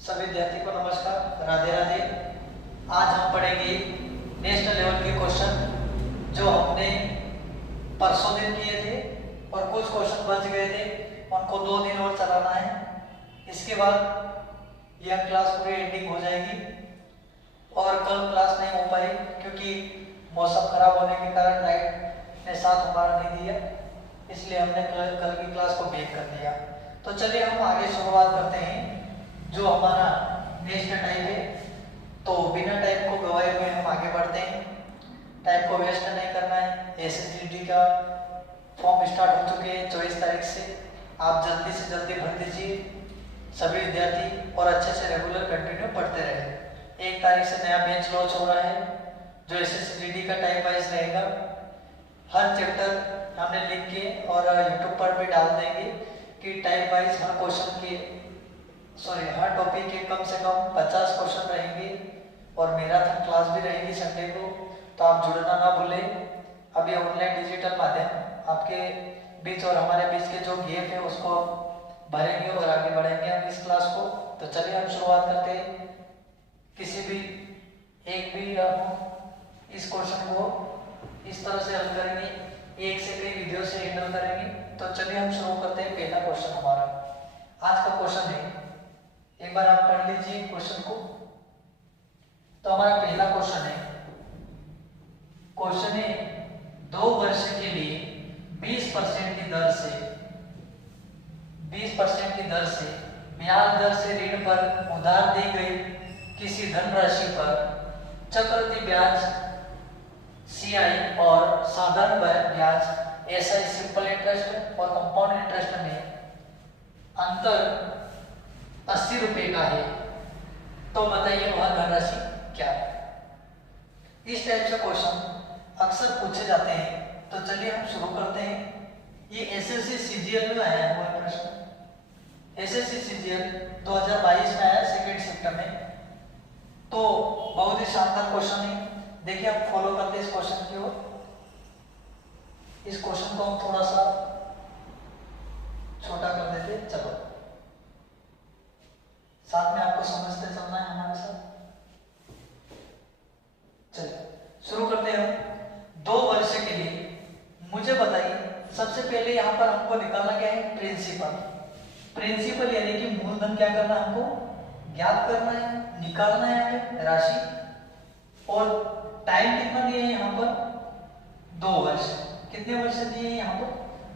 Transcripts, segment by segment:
सभी विद्यार्थी को नमस्कार, राधे राधे। आज हम पढ़ेंगे नेशनल लेवल के क्वेश्चन जो हमने परसों दिन किए थे और कुछ क्वेश्चन बच गए थे, उनको 2 दिन और चलाना है। इसके बाद यह क्लास पूरी एंडिंग हो जाएगी और कल क्लास नहीं हो पाई क्योंकि मौसम खराब होने के कारण लाइट ने साथ हमारा नहीं दिया, इसलिए हमने कल की क्लास को ब्रेक कर दिया। तो चलिए हम आगे शुरुआत करते हैं। जो हमारा नेक्स्ट टाइम है, तो बिना टाइम को गवाए हुए हम आगे बढ़ते हैं। टाइम को वेस्ट नहीं करना है। एसएससीडी का फॉर्म स्टार्ट हो चुके हैं 24 तारीख से। आप जल्दी से जल्दी भर दीजिए सभी विद्यार्थी और अच्छे से रेगुलर कंटिन्यू पढ़ते रहे। 1 तारीख से नया बैच लॉन्च हो रहा है जो एसएससीडी का टाइम वाइज रहेगा। हर चैप्टर हमने लिख के और यूट्यूब पर भी डाल देंगे कि टाइम वाइज हर क्वेश्चन के हर टॉपिक के कम से कम 50 क्वेश्चन रहेंगे और मैराथन क्लास भी रहेगी संडे को, तो आप जुड़ना ना भूलें। अभी ऑनलाइन डिजिटल माध्यम आपके बीच और हमारे बीच के जो गैप है उसको भरेंगे और आगे बढ़ेंगे हम इस क्लास को। तो चलिए हम शुरुआत करते हैं। किसी भी एक भी इस क्वेश्चन को इस तरह से हल करेंगे, एक से कई वीडियो से हैंडल करेंगे। तो चलिए हम शुरू करते हैं। पहला क्वेश्चन हमारा आज का क्वेश्चन है, एक बार आप पढ़ लीजिए क्वेश्चन को। तो हमारा पहला क्वेश्चन है 2 वर्ष के लिए 20% की दर से ब्याज दर से ऋण पर उधार दी गई किसी धनराशि पर चक्रवृद्धि ब्याज CI और साधारण ब्याज SI सिंपल इंटरेस्ट और कंपाउंड इंटरेस्ट में अंतर 80 रुपए का है, तो बताइए वह धनराशि क्या है। इस टाइप से क्वेश्चन अक्सर पूछे जाते हैं। तो चलिए हम शुरू करते हैं। ये SSC CGL में आया हुआ प्रश्न। SSC CGL 2022 में आया, 2 शिफ्ट में। तो बहुत ही शानदार क्वेश्चन है। देखिए हम फॉलो करते हैं इस क्वेश्चन की ओर। इस क्वेश्चन को हम थोड़ा सा छोटा कर देते। चलो साथ में आपको समझते चलना है हमारे साथ। चलिए शुरू करते हैं। 2 वर्ष के लिए मुझे बताइए, सबसे पहले यहाँ पर हमको निकालना क्या है, प्रिंसिपल यानी कि मूलधन क्या करना है, हमको ज्ञात करना है, निकालना है हमें राशि। और टाइम कितना दिया है यहाँ पर 2 वर्ष। कितने वर्ष दिए हैं यहाँ पर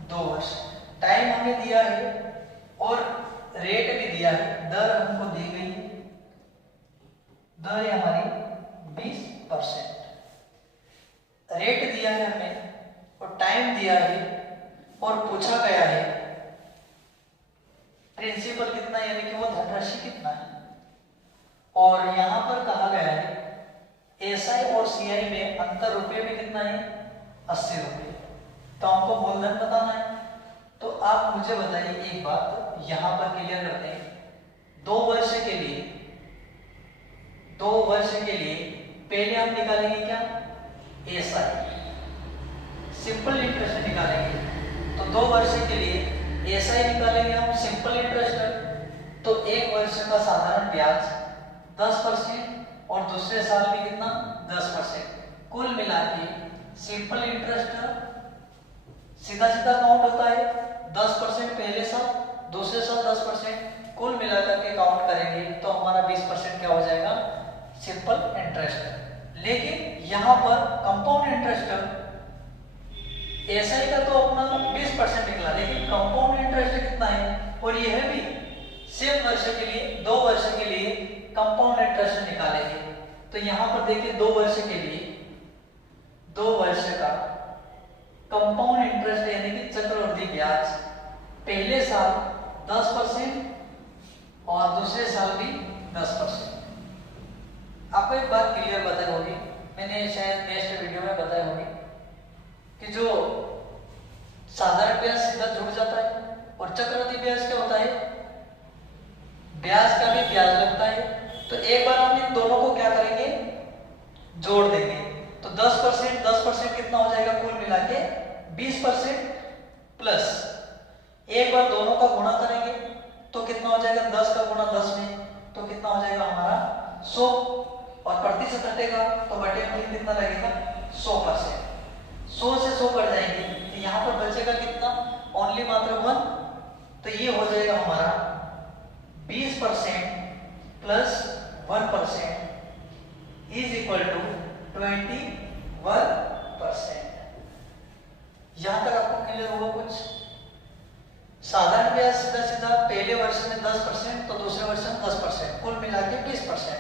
2 वर्ष। टाइम हमें दिया है और रेट भी दिया है, दर हमको दी गई है। दर है हमारी 20%। रेट दिया है हमें और टाइम दिया है और पूछा गया है प्रिंसिपल कितना यानी कि वो धनराशि कितना है। और यहाँ पर कहा गया है SI और CI में अंतर रुपये में कितना है, 80 रुपये। तो हमको मूलधन बताना है। तो आप मुझे बताइए एक बात, यहां पर क्लियर करते हैं। 2 वर्ष के लिए पहले हम निकालेंगे क्या, SI सिंपल इंटरेस्ट निकालेंगे। तो 2 वर्ष के लिए SI निकालेंगे हम सिंपल इंटरेस्ट। तो 1 वर्ष का साधारण ब्याज 10% और दूसरे साल में कितना 10%। कुल मिला के सिंपल इंटरेस्ट सीधा काउंट होता है 10% पहले साल, दूसरे साल 10%। कुल मिलाकर के काउंट करेंगे तो हमारा 20% क्या हो जाएगा, सिंपल इंटरेस्ट। लेकिन यहाँ पर कंपाउंड इंटरेस्ट SI का तो अपना 20% निकला, लेकिन कंपाउंड इंटरेस्ट कितना है, और यह भी सेम वर्ष के लिए 2 वर्ष के लिए कंपाउंड इंटरेस्ट निकालेंगे। तो यहाँ पर देखिए 2 वर्ष के लिए 2 वर्ष का कंपाउंड इंटरेस्ट यानी कि चक्रवृद्धि ब्याज पहले साल 10% और दूसरे साल भी 10%। आपको एक बात क्लियर बताई होगी, मैंने शायद नेक्स्ट वीडियो में बताई होगी कि जो साधारण ब्याज सीधा जुड़ जाता है और चक्रवृद्धि ब्याज क्या होता है, ब्याज का भी ब्याज लगता है। तो एक बार हम इन दोनों को क्या करेंगे, जोड़ देंगे। तो 10% कितना हो जाएगा, कुल मिला के 20% प्लस एक बार दोनों का गुणा करेंगे तो कितना हो जाएगा 10 का गुणा 10 में, तो कितना हो जाएगा हमारा 100, और प्रतिशत हटेगा तो बटे में कितना लगेगा 100%। 100 से 100 कट जाएंगे तो यहाँ पर बचेगा कितना, ओनली मात्र 1, तो ये हो जाएगा हमारा 20% प्लस 1% इज इक्वल टू 21%। यहां तक आपको क्लियर होगा कुछ? साधारण ब्याज सीधा सीधा पहले वर्ष में 10% तो दूसरे वर्ष में 10%, कुल मिला के 20%।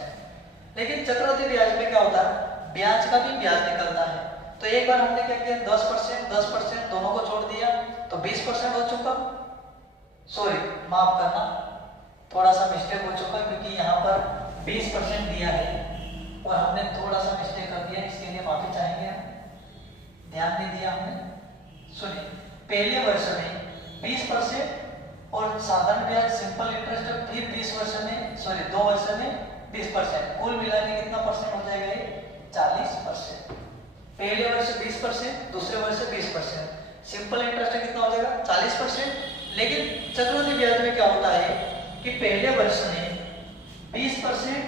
लेकिन चक्रवृद्धि ब्याज में क्या होता है, ब्याज का भी ब्याज निकलता है। तो एक बार हमने क्या किया 10% दोनों को छोड़ दिया तो 20% हो चुका। सॉरी माफ करना, थोड़ा सा मिस्टेक हो चुका क्योंकि यहाँ पर 20% दिया है और हमने थोड़ा सा मिस्टेक कर दिया, इसके लिए माफी चाहेंगे हम, ध्यान नहीं दिया हमने। सुनिए, पहले वर्ष में 20% और साधारण ब्याज सिंपल इंटरेस्ट, फिर 20 वर्ष में सॉरी 2 वर्ष में 20%, कुल मिला के कितना परसेंट हो जाएगा ये 40%। पहले वर्ष 20%, दूसरे वर्ष 20%, सिंपल इंटरेस्ट कितना हो जाएगा 40%। लेकिन चक्रवृद्धि ब्याज में क्या होता है कि पहले वर्ष में 20%,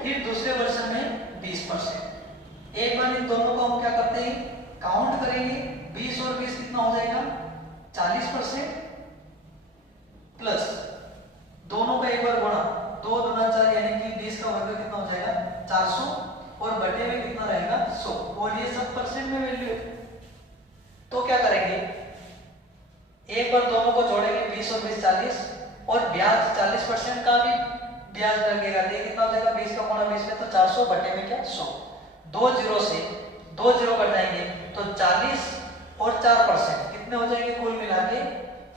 फिर दूसरे वर्ष में 20%। एक बार इन दोनों को हम क्या करते हैं, काउंट करेंगे, 20 और 20 कितना हो जाएगा 40%, प्लस दोनों का एक बार गुणा, 2 दूना 4 यानी कि 20 का वर्ग कितना हो जाएगा 400, और बटे में कितना रहेगा 100, और ये सब परसेंट में वैल्यू। तो क्या करेंगे, एक बार दोनों को जोड़ेंगे 20 और 20 40, और ब्याज 40% का भी ब्याज लगेगा, तो कितना हो जाएगा 20 का गुणा 20 में तो 400, बटे में क्या 100, 2 जीरो से 2 जीरो कट जाएंगे तो 40 और 4% कितने हो जाएंगे, कुल मिला के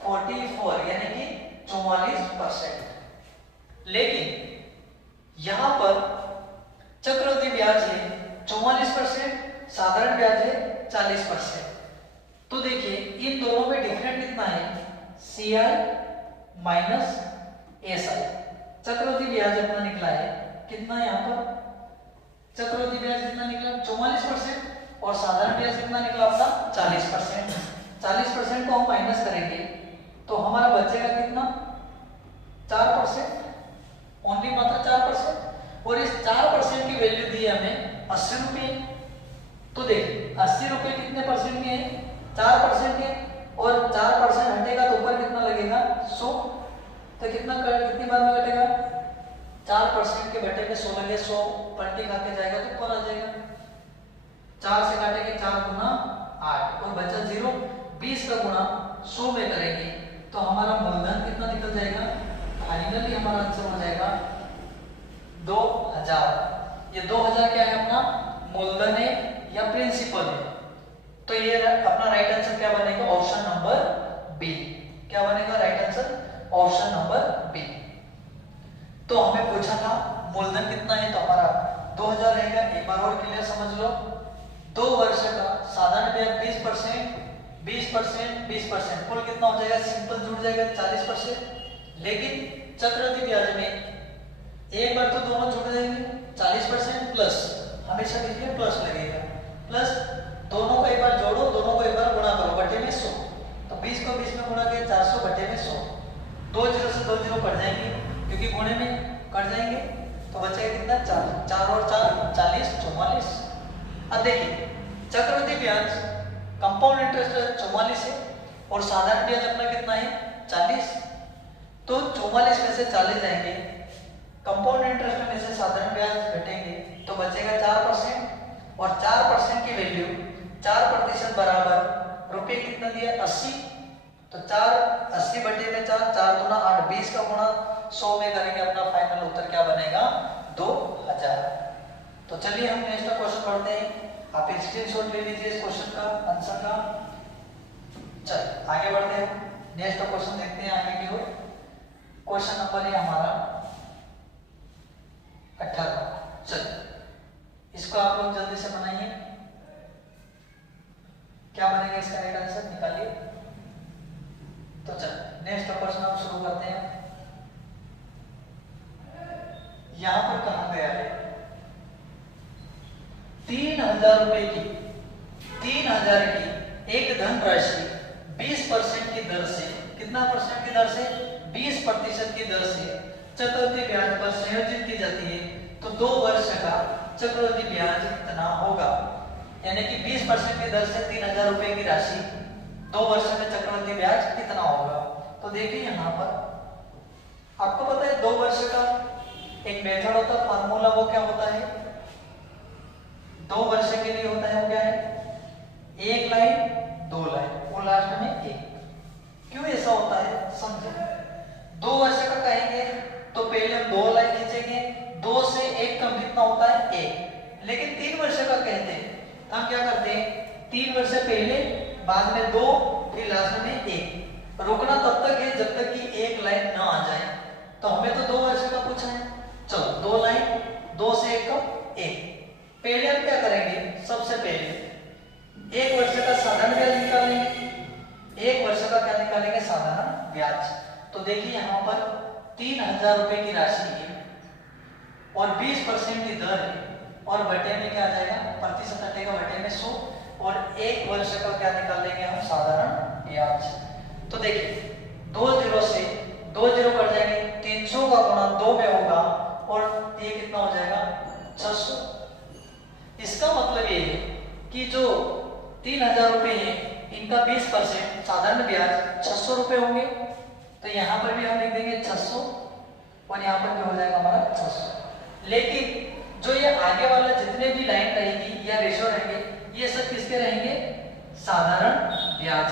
44 यानी कि 44%। लेकिन यहां पर चक्रवृद्धि ब्याज है 44%, साधारण ब्याज है 40%। तो देखिए इन दोनों में डिफरेंट कितना है, CI माइनस SI। चक्रवृद्धि ब्याज अपना निकला है कितना, यहाँ पर चक्रवृद्धि ब्याज कितना निकला 44%, और साधारण ब्याज कितना निकला अपना 40%। 40% को हम माइनस करेंगे तो हमारा बचेगा कितना 4%, ओनली मात्र 4%। और इस 4% की वैल्यू दी है हमें 80 रुपये। तो देखिए 80 रुपये कितने परसेंट के हैं, 4% के, और 4% हटेगा तो ऊपर कितना लगेगा 100, तो कितनी बार में घटेगा 4% के बटे में 100 लगे, 100 पलटी खा के जाएगा तो ऊपर आ जाएगा। 4 से काटेंगे 4 गुना 8 और बचा 0। 20 का गुणा 100 में करेंगे तो हमारा मूलधन कितना निकल जाएगा, फाइनली हमारा आंसर हो जाएगा 2000। ये 2000 क्या है, अपना मूलधन है या प्रिंसिपल है। तो ये अपना राइट आंसर क्या बनेगा, ऑप्शन नंबर बी। क्या बनेगा right answer, option number B. तो हमें पूछा था मूलधन कितना है, तो हमारा 2000 रहेगा। एक बार और क्लियर समझ लो, 2 वर्ष का साधारण ब्याज 20%, 20%, 20%, कुल कितना हो जाएगा, सिंपल जुड़ जाएगा 40%। लेकिन चक्रवृद्धि ब्याज में एक बार तो दोनों जुड़ जाएंगे 40% प्लस, हमेशा देखिए प्लस लगेगा, प्लस दोनों को एक बार जोड़ो, दोनों को एक बार गुणा करो, बटे में 100, तो 20 को 20 में गुणा किया 400, बटे में 100। 2 जीरो से 2 जीरो कट जाएंगे क्योंकि गुणे में कट जाएंगे, तो बचेगा कितना 4, 4 और 4 40, 44। अब देखिए चक्रवृद्धि ब्याज कंपाउंड इंटरेस्ट 44 है और साधारण ब्याज अपना कितना है 40, तो 44 में से 40 जाएंगे, कंपाउंड इंटरेस्ट में से साधारण ब्याज घटेंगे तो बचेगा 4%, और 4% की वैल्यू 4% बराबर रुपये कितना दिया 80, तो 4 80 बटे में 4, 4 दूना 8, 20 का गुणा 100 में करेंगे, अपना फाइनल उत्तर क्या बनेगा 2000। तो चलिए हम नेक्स्ट क्वेश्चन पढ़ते हैं, आप स्क्रीनशॉट ले लीजिए इस क्वेश्चन का आंसर का। चलिए आगे बढ़ते हैं, नेक्स्ट क्वेश्चन देखते हैं आगे की ओर। क्वेश्चन नंबर है हमारा 18। चलिए इसको आप लोग जल्दी से बनाइए, क्या बनेगा इसका राइट आंसर निकालिए। तो चलिए नेक्स्ट क्वेश्चन हम शुरू करते हैं। यहां पर कहा गया है 3000 रुपए की 3000 की एक धनराशि 20% की दर से, कितना परसेंट की दर से 20% की दर से चक्रवृद्धि ब्याज पर संयोजित की जाती है तो 2 वर्ष का चक्रवृद्धि ब्याज कितना होगा। यानी कि 20% की दर से 3000 रुपए की राशि 2 वर्ष में चक्रवृद्धि ब्याज कितना होगा। तो देखिए यहाँ पर आपको पता है 2 वर्ष का एक मेथड होता है, फार्मूला वो क्या होता है, 2 वर्ष के लिए होता है वो क्या है, 1 लाइन 2 लाइन, वो लास्ट में 1। क्यों ऐसा होता है समझे। 2 वर्ष का कहेंगे तो पहले हम 2 लाइन खींचेंगे, 2 से 1 कम कितना होता है 1। लेकिन 3 वर्ष का कहते हैं हम क्या करते हैं, 3 वर्ष पहले, बाद में 2, फिर लास्ट में 1। रुकना तब तक है जब तक कि 1 लाइन ना आ जाए। तो हमें तो 2 वर्ष का पूछा है, चलो 2 लाइन, 2 से 1 कम 1। पहले हम क्या करेंगे, सबसे पहले 1 वर्ष का साधारण ब्याज निकालेंगे। 1 वर्ष का क्या निकालेंगे, साधारण ब्याज। तो देखिए यहाँ पर 3000 रुपए की राशि है और 20% की दर है और बटे में क्या आ जाएगा, प्रतिशत हटेगा, बटे में 100 और 1 वर्ष का क्या निकाल लेंगे हम, साधारण ब्याज। तो देखिए 2 जीरो से 2 जीरो कट जाएंगे, 300 का गुणा 2 में होगा और ये कितना हो जाएगा 600। इसका मतलब ये है कि जो 3000 रुपए है इनका 20% साधारण ब्याज 600 रुपए होंगे। तो यहाँ पर भी हम लिख देंगे 600 और यहाँ पर भी हो जाएगा हमारा 600। लेकिन जो ये आगे वाला जितने भी लाइन रहेगी या रेशो रहेंगे ये सब किसके रहेंगे, साधारण ब्याज।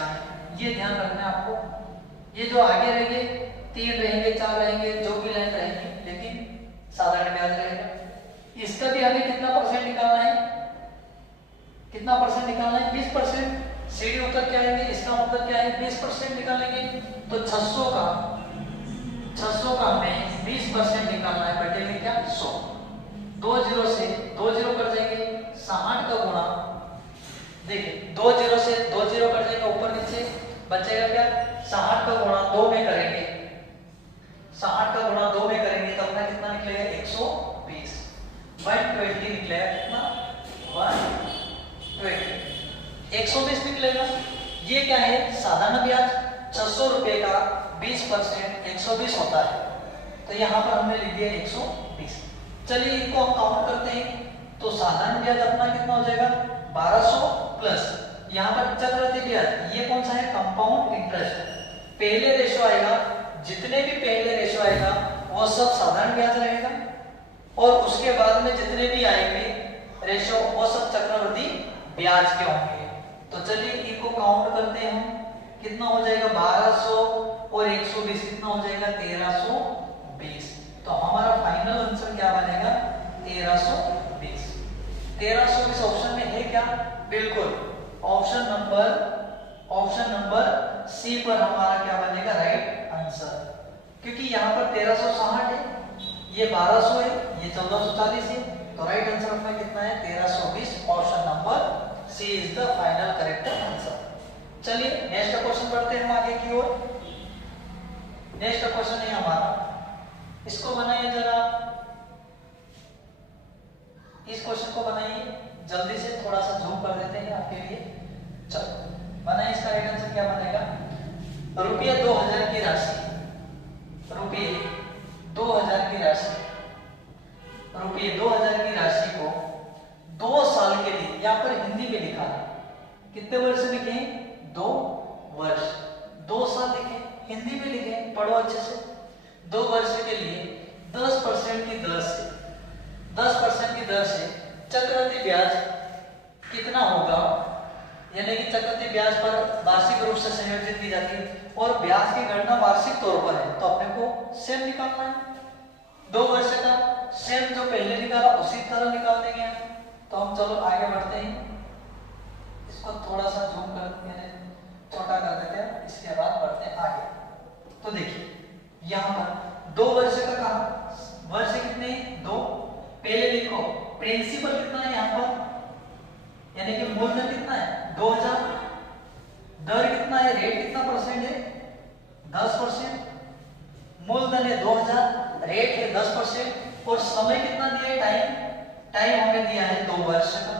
ये ध्यान रखना है आपको। ये जो आगे रहेंगे 3 रहेंगे, 4 रहेंगे, जो भी लाइन रहेंगे, लेकिन साधारण ब्याज रहेगा। इसका भी हमें कितना परसेंट निकालना है, कितना परसेंट निकालना है, 20%। सीढ़ी उतर के आएंगे, इसका मतलब क्या है 20% निकालेंगे। तो 600 का हमें 20% निकालना है, बटे में क्या 100। 2 जीरो से 2 जीरो कर जाएंगे, 60 का गुणा, देखिए 2 जीरो से 2 जीरो कर जाएंगे, ऊपर नीचे बचेगा क्या, 60 का गुणा 2 में करेंगे, 60 का गुणा 2 में करेंगे तो अपना कितना निकलेगा 120, 120 निकलेगा कितना 120 निकलेगा। ये क्या है, साधारण ब्याज 600 रुपए का 20% 120 होता है। तो यहाँ पर हमने लिख दिया 120। चलिए इनको हम काउंट करते हैं। तो साधारण ब्याज अपना कितना हो जाएगा 1200 प्लस यहाँ पर चक्रवृद्धि ब्याज, ये कौन सा है, कंपाउंड इंटरेस्ट। पहले रेशो आएगा, जितने भी पहले रेशो आएगा वो सब साधारण ब्याज रहेगा और उसके बाद में जितने भी आएंगे रेशो वो सब चक्रवृद्धि ब्याज के होंगे। तो चलिए इनको काउंट करते हैं हम, कितना हो जाएगा 1200 और 120 कितना हो जाएगा 1320। तो हमारा फाइनल आंसर क्या बनेगा 1320। 1320 ऑप्शन में है क्या, बिल्कुल ऑप्शन नंबर सी पर हमारा क्या बनेगा राइट आंसर। क्योंकि यहाँ पर 1360 है, ये 1200 है, ये 1440 है, तो राइट आंसर अपना कितना है 1320। Option number C is the final correct answer. चलिए नेक्स्ट क्वेश्चन पढ़ते हैं हम आगे की ओर। नेक्स्ट क्वेश्चन है हमारा, इसको बनाइए जरा, इस क्वेश्चन को बनाइए जल्दी से, थोड़ा सा जूम कर देते हैं आपके लिए। चलो बनाइए, इसका राइट आंसर क्या बनेगा, रुपये 2000 की राशि, रुपये 2000 की राशि, रुपये 2000 की राशि को 2 साल के लिए, यहाँ पर हिंदी में लिखा है, कितने वर्ष लिखे 2 वर्ष, 2 साल लिखे, हिंदी में लिखे, पढ़ो अच्छे से। 2 वर्ष के लिए 10% की दर से, 10% की दर से चक्रवृद्धि ब्याज कितना होगा, यानी कि चक्रवृद्धि ब्याज पर वार्षिक रूप से संयोजित की जाती है और ब्याज की गणना वार्षिक तौर पर है। तो अपने को सेम निकालना है, 2 वर्ष का सेम जो पहले निकाला उसी तरह निकाल देंगे। तो हम चलो आगे बढ़ते हैं, इसको थोड़ा सा जूम कर छोटा कर देते हैं, इसके बाद बढ़ते हैं आगे। तो देखिए यहाँ पर 2 वर्ष का कहा, वर्ष कितने 2, पहले लिखो प्रिंसिपल कितना है यहाँ पर, यानी कि मूलधन कितना है 2000, दर कितना है, रेट कितना परसेंट है 10%, मूलधन है 2000, रेट है 10% और समय कितना दिया है, टाइम हमें दिया है 2 वर्ष का।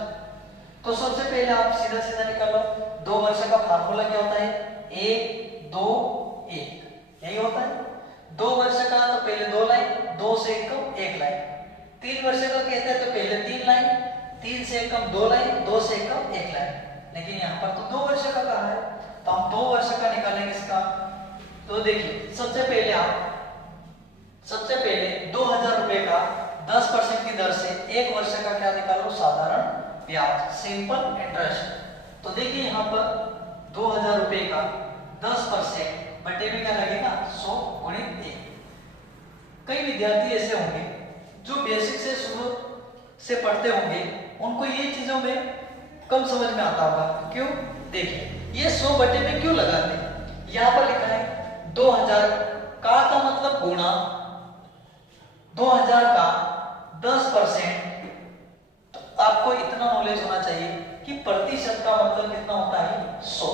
तो सबसे पहले आप सीधा सीधा निकालो, 2 वर्ष का फार्मूला क्या होता है 1 2 1, यही होता है। वर्ष का तो पहले 2 लाइन, 2 से एक कम 1 लाइन। 3 वर्ष का कहते हैं तो पहले 3 लाइन, 3 से एक कम 2 लाइन, 2 से एक कम 1 लाइन। लेकिन यहाँ पर तो 2 वर्ष का कहा है, तो हम 2 वर्ष का निकालेंगे इसका। तो देखिए सबसे पहले 2000 रुपए का 10% की दर से 1 वर्ष का क्या निकालो, साधारण ब्याज, सिंपल इंटरेस्ट। तो देखिए यहाँ पर 2000 रुपए का 10% बटे में क्या लगेगा, 100 गुणित 1। कई विद्यार्थी ऐसे होंगे जो बेसिक से शुरू से पढ़ते होंगे, उनको ये चीजों में कम समझ में आता होगा। क्यों? देखिए ये 100 बटे में क्यों लगाते हैं, यहाँ पर लिखा है 2000 का मतलब गुणा 2000 का 10%। तो आपको इतना नॉलेज होना चाहिए कि प्रतिशत का मतलब कितना होता है, 100।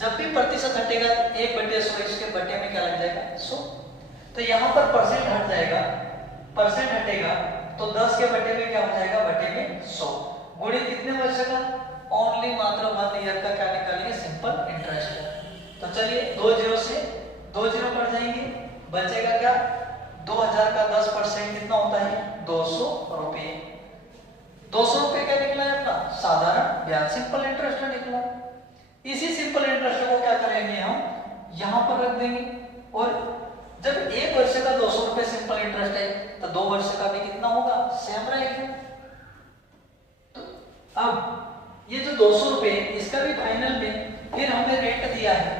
जब भी प्रतिशत हटेगा 1/100, इसके बटे में क्या लग जाएगा, 100। तो यहाँ पर परसेंट हट जाएगा, परसेंट हटेगा तो 10 के बटे में क्या हो जाएगा, बटे में 100 गुणित कितने वर्ष का, ओनली मात्र 1 ईयर का क्या निकालेंगे, सिंपल इंटरेस्ट। तो चलिए 2 जीरो से 2 जीरो कट जाएंगे, बचेगा क्या, 2000 का 10% कितना होता है, 200 रुपए। 200 रुपए क्या निकला है अपना, साधारण ब्याज, सिंपल इंटरेस्ट निकला। इसी सिंपल इंटरेस्ट को क्या करेंगे हम, यहां पर रख देंगे। और जब 1 वर्ष का 200 रुपए सिंपल इंटरेस्ट है, तो 2 वर्ष का भी कितना होगा, सेम रहेगा। तो अब ये जो 200 रुपए, इसका भी फाइनल में फिर हमने रेट दिया है,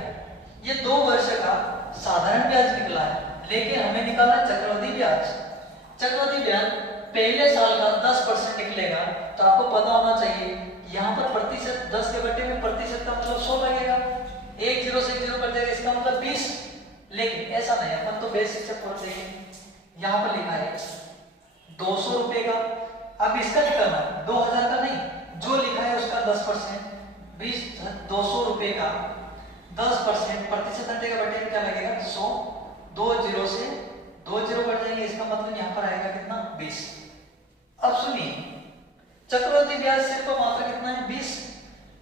ये 2 वर्ष का साधारण ब्याज निकला है, लेकिन हमें निकालना चक्रवृद्धि ब्याज। चक्रवृद्धि ब्याज पहले साल का 10% निकलेगा। तो आपको पता होना चाहिए यहाँ पर प्रतिशत 10 के बटे में प्रतिशत का मतलब 100 लगेगा। 1 जीरो से 1 जीरो कर देगा, इसका मतलब 20। लेकिन ऐसा नहीं, अपन तो बेसिक से पढ़ देंगे। यहाँ पर लिखा है 200 रुपए का, अब इसका निकालना 2000 का नहीं, जो लिखा है उसका 10%, 200 रुपए का 10% प्रतिशत हटेगा, बटे में क्या लगेगा, 100। 2 जीरो से 2 जीरो बढ़ जाएंगे, इसका मतलब यहाँ पर आएगा कितना, 20। अब सुनिए, चक्रवृद्धि ब्याज सिर्फ मात्र कितना है, 20,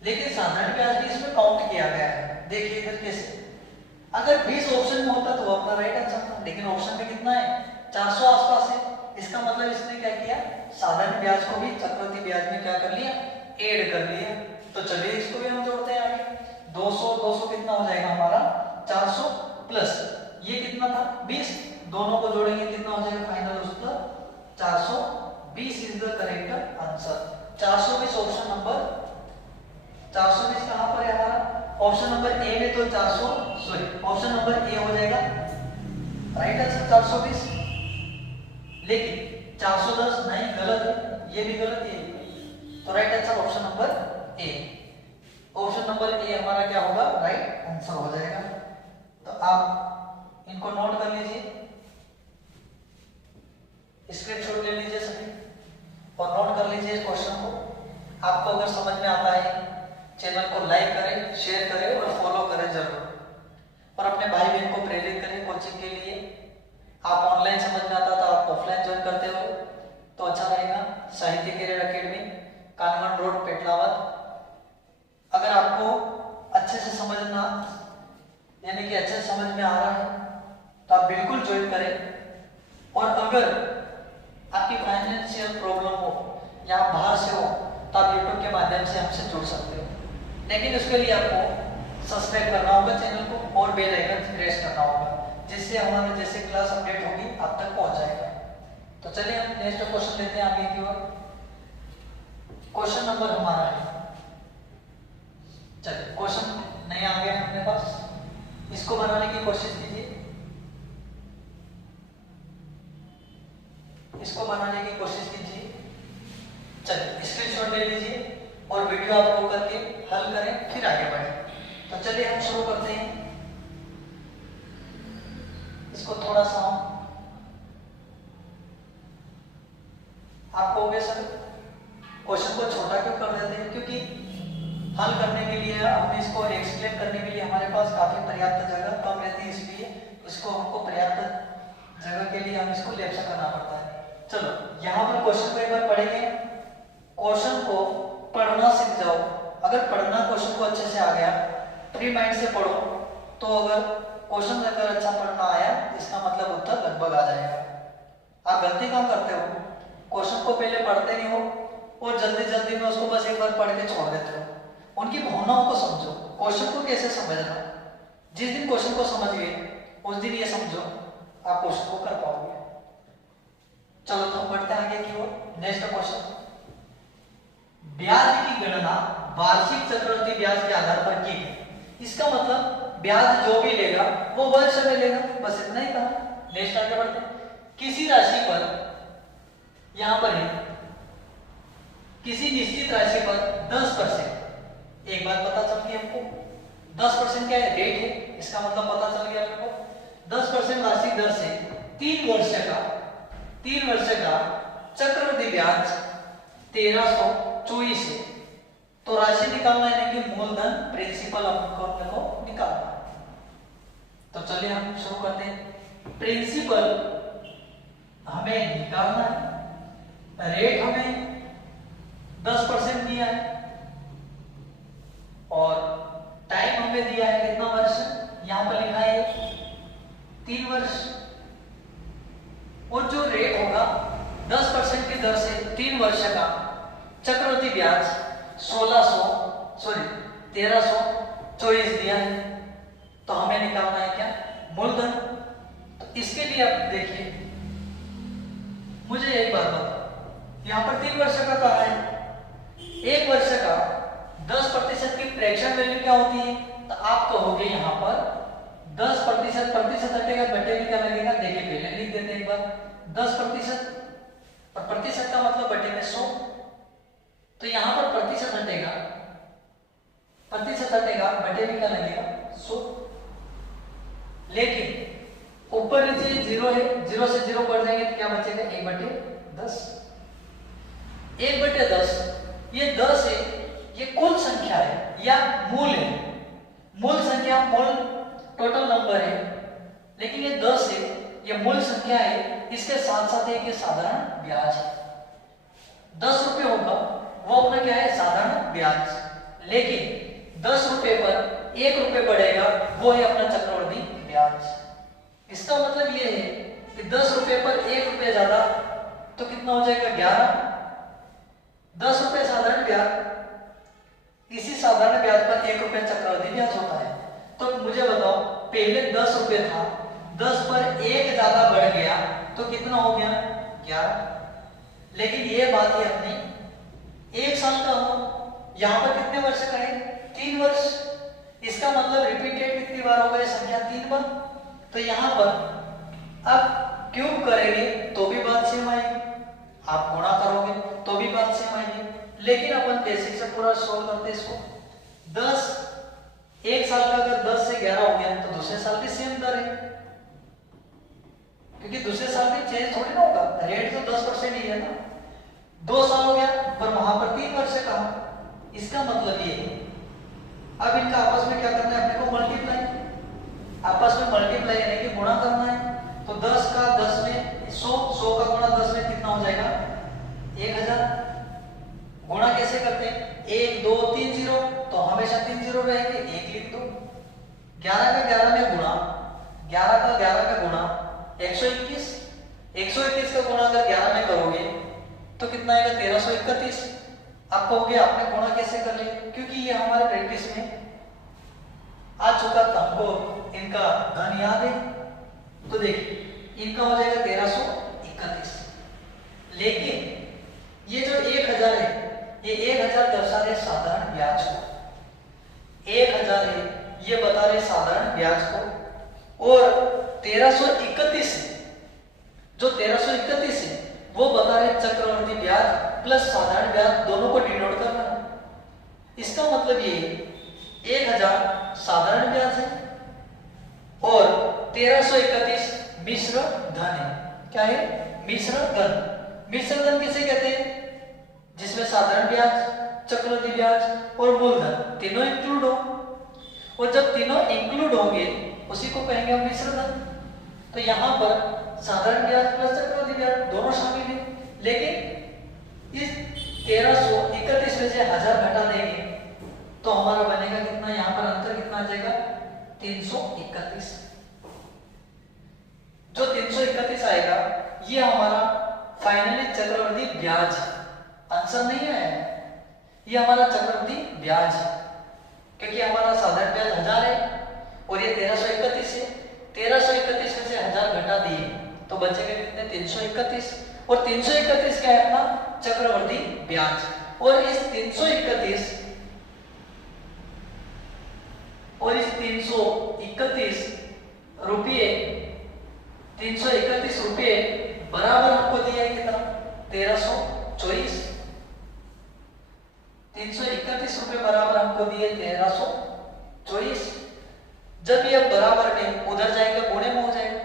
लेकिन साधारण ब्याज भी इसमें काउंट किया गया है। देखिए इधर कैसे, अगर 20 ऑप्शन में होता तो वो अपना राइट आंसर था, लेकिन ऑप्शन में कितना है, 400 आसपास है। इसका मतलब इसने क्या किया, साधारण ब्याज को भी चक्रवृद्धि ब्याज में क्या कर लिया, ऐड कर लिया। तो चलिए इसको भी हम जोड़ते हैं आगे। 200 कितना हो जाएगा हमारा, 400 प्लस ये कितना था, 20, दोनों को जोड़ेंगे कितना हो जाएगा final Uttar, 420 is the correct answer. 420 option number, 420 कहां पर है हमारा, ऑप्शन नंबर ए में। तो 400 सॉरी ऑप्शन नंबर ए हो जाएगा राइट आंसर 420। लेकिन 410 नहीं, गलत है, ये भी गलत है। तो right answer option number A. Option number A हमारा क्या होगा, राइट आंसर हो जाएगा। तो आप इनको नोट कर लीजिए, स्क्रीनशॉट ले लीजिए सभी और नोट कर लीजिए इस क्वेश्चन को। आपको अगर समझ में आता है, चैनल को लाइक करें, शेयर करें और फॉलो करें जरूर। और अपने भाई बहन को प्रेरित करें कोचिंग के लिए। आप ऑनलाइन समझ में आता तो आप ऑफलाइन ज्वाइन करते हो तो अच्छा रहेगा। साहित्य कैरियर एकेडमी, कानगन रोड, पेटलावद। अगर आपको अच्छे से समझना यानी कि अच्छे से समझ में आ रहा है तो आप बिल्कुल ज्वाइन करें। और अगर आपकी फाइनेंशियल प्रॉब्लम हो या आप बाहर से हो तो आप यूट्यूब के माध्यम से हमसे जुड़ सकते हो, लेकिन उसके लिए आपको सब्सक्राइब करना होगा चैनल को और बेल आइकन प्रेस करना होगा, जिससे हमारे जैसे क्लास अपडेट होगी आप तक पहुंच जाएगा। तो चलिए हम नेक्स्ट क्वेश्चन लेते हैं आगे की ओर। क्वेश्चन नंबर हमारा है, चलिए क्वेश्चन नहीं आ गया अपने पास, इसको बनाने की कोशिश कीजिए, इसको बनाने की कोशिश कीजिए। चलिए स्क्रीनशॉट ले लीजिए और वीडियो आप रोक करके हल करें, फिर आगे बढ़ें। तो चलिए हम शुरू करते हैं। इसको थोड़ा सा आप कहोगे सर क्वेश्चन को छोटा क्यों कर देते हैं, क्योंकि हल करने के लिए हमने इसको एक्सप्लेन करने के लिए हमारे पास काफी पर्याप्त जगह कम रहती है, इसलिए इसको हमको पर्याप्त जगह के लिए हम इसको लैप्स करना पड़ता है। चलो यहाँ पर क्वेश्चन को एक बार पढ़ेंगे। क्वेश्चन को पढ़ना सीख जाओ। अगर पढ़ना क्वेश्चन को अच्छे से आ गया, फ्री माइंड से पढ़ो, तो अगर क्वेश्चन अगर अच्छा पढ़ना आया इसका मतलब उत्तर लगभग आ जाएगा। आप गलती काम करते हो, क्वेश्चन को पहले पढ़ते नहीं हो और जल्दी जल्दी में उसको बस एक बार पढ़ के छोड़ देते हो। उनकी भावनाओं को समझो, क्वेश्चन को कैसे समझना। जिस दिन क्वेश्चन को समझ गए उस दिन ये समझो आप क्वेश्चन को कर पाओगे। चलो तो हम बढ़ते हैं आगे की ओर। नेक्स्ट क्वेश्चन, ब्याज की गणना वार्षिक चक्रवृद्धि ब्याज के आधार पर की गई। इसका मतलब ब्याज जो भी लेगा वो वर्ष में लेगा, बस इतना ही कहा। नेक्स्ट आगे बढ़ते हैं, किसी राशि पर, यहां पर है किसी निश्चित राशि पर 10%, एक बात पता चल गई हमको 10% क्या है, रेट है, इसका मतलब पता चल गया हमको 10% राशि दर से 3 वर्ष का चक्रवृद्धि ब्याज 1324 है। तो राशि निकालना है कि मूलधन प्रिंसिपल हमको निकालना है। तो चलिए हम शुरू करते हैं। प्रिंसिपल हमें निकालना है, रेट हमें 10% दिया है और टाइम हमें दिया है कितना वर्ष, यहां पर लिखा है 3 वर्ष। और जो रेट होगा 10% की दर से 3 वर्ष का चक्रवृद्धि ब्याज 1324 दिया है। तो हमें निकालना है क्या, मूलधन। तो इसके लिए आप देखिए, मुझे एक बात बताओ, यहां पर 3 वर्ष का कहा है, 1 वर्ष का 10% की फ्रैक्शन वैल्यू क्या होती है। तो आप कहोगे यहां पर 10% हटेगा, बटे में क्या लगेगा, देखिए पहले लिख देते हैं एक बार 10%, और प्रतिशत का मतलब बटे में 100। तो यहां पर प्रतिशत हटेगा, बटे में क्या लगेगा 100। लेकिन ऊपर नीचे 0 है, 0 से 0 बढ़ जाएंगे तो क्या बचेगा, 1/10। 1/10 ये 10 है, ये कुल संख्या है या मूल है, मूल संख्या, मूल टोटल नंबर है। लेकिन ये 10 है, ये मूल संख्या है, इसके साथ साथ एक साधारण ब्याज है। 10 रुपए होगा वो अपना क्या है, साधारण ब्याज। लेकिन 10 रुपए पर 1 रुपए बढ़ेगा, वो है अपना चक्रवृद्धि ब्याज। इसका मतलब ये है कि 10 रुपए पर 1 रुपए ज्यादा तो कितना हो जाएगा, 11। 10 रुपए साधारण ब्याज, इसी साधारण ब्याज पर 1 रुपए चक्रवृद्धि ब्याज होता है। तो मुझे बताओ, पहले 10 रुपए था, 10 पर 1 ज्यादा बढ़ गया तो कितना हो गया, 11। लेकिन ये बात है अपनी 1 साल का हो, यहां पर कितने वर्ष का है, 3 वर्ष। इसका मतलब रिपीटेड कितनी बार होगा ये संख्या, 3 बार। तो यहां पर अब क्यूब करेंगे तो भी बात सेम आएगी, आप गुणा करोगे तो भी बात सेम आएगी। लेकिन अपन बेसिक से पूरा सोल्व करते इसको। 10 1 साल का अगर 10 से 11 हो गया तो दूसरे साल भी सेम दर है, क्योंकि दूसरे साल में चेंज थोड़ी ना होगा, रेट तो 10% ही है ना। 2 साल हो गया पर वहां पर 3 वर्ष का, इसका मतलब ये है अब इनका आपस में क्या करना है, अपने को मल्टीप्लाई, आपस में मल्टीप्लाई यानी कि गुणा करना है। तो 10 का 10 में 100 का गुणा 10 में कितना हो जाएगा, 1000। गुणा कैसे करते हैं, 1 2 3 0, तो हमेशा 3 0 रहेंगे, 1 लिख दो। 11 का 11 में गुणा, 11 का 11 में गुणा 121, 121 का गुणा अगर 11 में करोगे तो कितना आएगा, 1331। आप कहोगे आपने गुणा कैसे कर लिया, क्योंकि ये हमारे प्रैक्टिस में आ चुका था, हमको इनका धन याद है। तो देखिए इनका हो जाएगा 1331। लेकिन ये जो 1000 है, ये 1000 दर्शा रहे साधारण ब्याज को, 1000 है ये बता रहे साधारण ब्याज को, और 1331 जो 1331 है वो बता रहे चक्रवृद्धि ब्याज प्लस साधारण ब्याज, दोनों को डिनोट करना है। इसका मतलब ये 1000 साधारण ब्याज है और 1331 मिश्र धन है। क्या है, मिश्र धन। मिश्र धन किसे कहते हैं, जिसमें साधारण ब्याज, चक्रवृद्धि ब्याज और मूलधन तीनों इंक्लूड हो, और जब तीनों इंक्लूड होंगे उसी को कहेंगे हम मिश्र धन। तो यहां पर साधारण ब्याज प्लस चक्रवृद्धि ब्याज दोनों शामिल है। लेकिन इस 1331 में से 1000 घटा देंगे तो हमारा बनेगा कितना, यहां पर अंतर कितना आ जाएगा, 331। ये हमारा फाइनली चक्रवृद्धि ब्याज आंसर नहीं है, ये हमारा चक्रवृद्धि ब्याज है, क्योंकि हमारा साधारण ब्याज 1000 है और ये 1331 है। 1331 में से 1000 घटा दिए तो बचेंगे कितने, 331, और 331 क्या है अपना चक्रवृद्धि ब्याज। और इस 331 रुपये 331 रुपये बराबर हमको दिया है कितना, 1324। 331 रुपये बराबर हमको दिए 1324। जब ये बराबर में उधर जाएगा गुणे में हो जाएगा,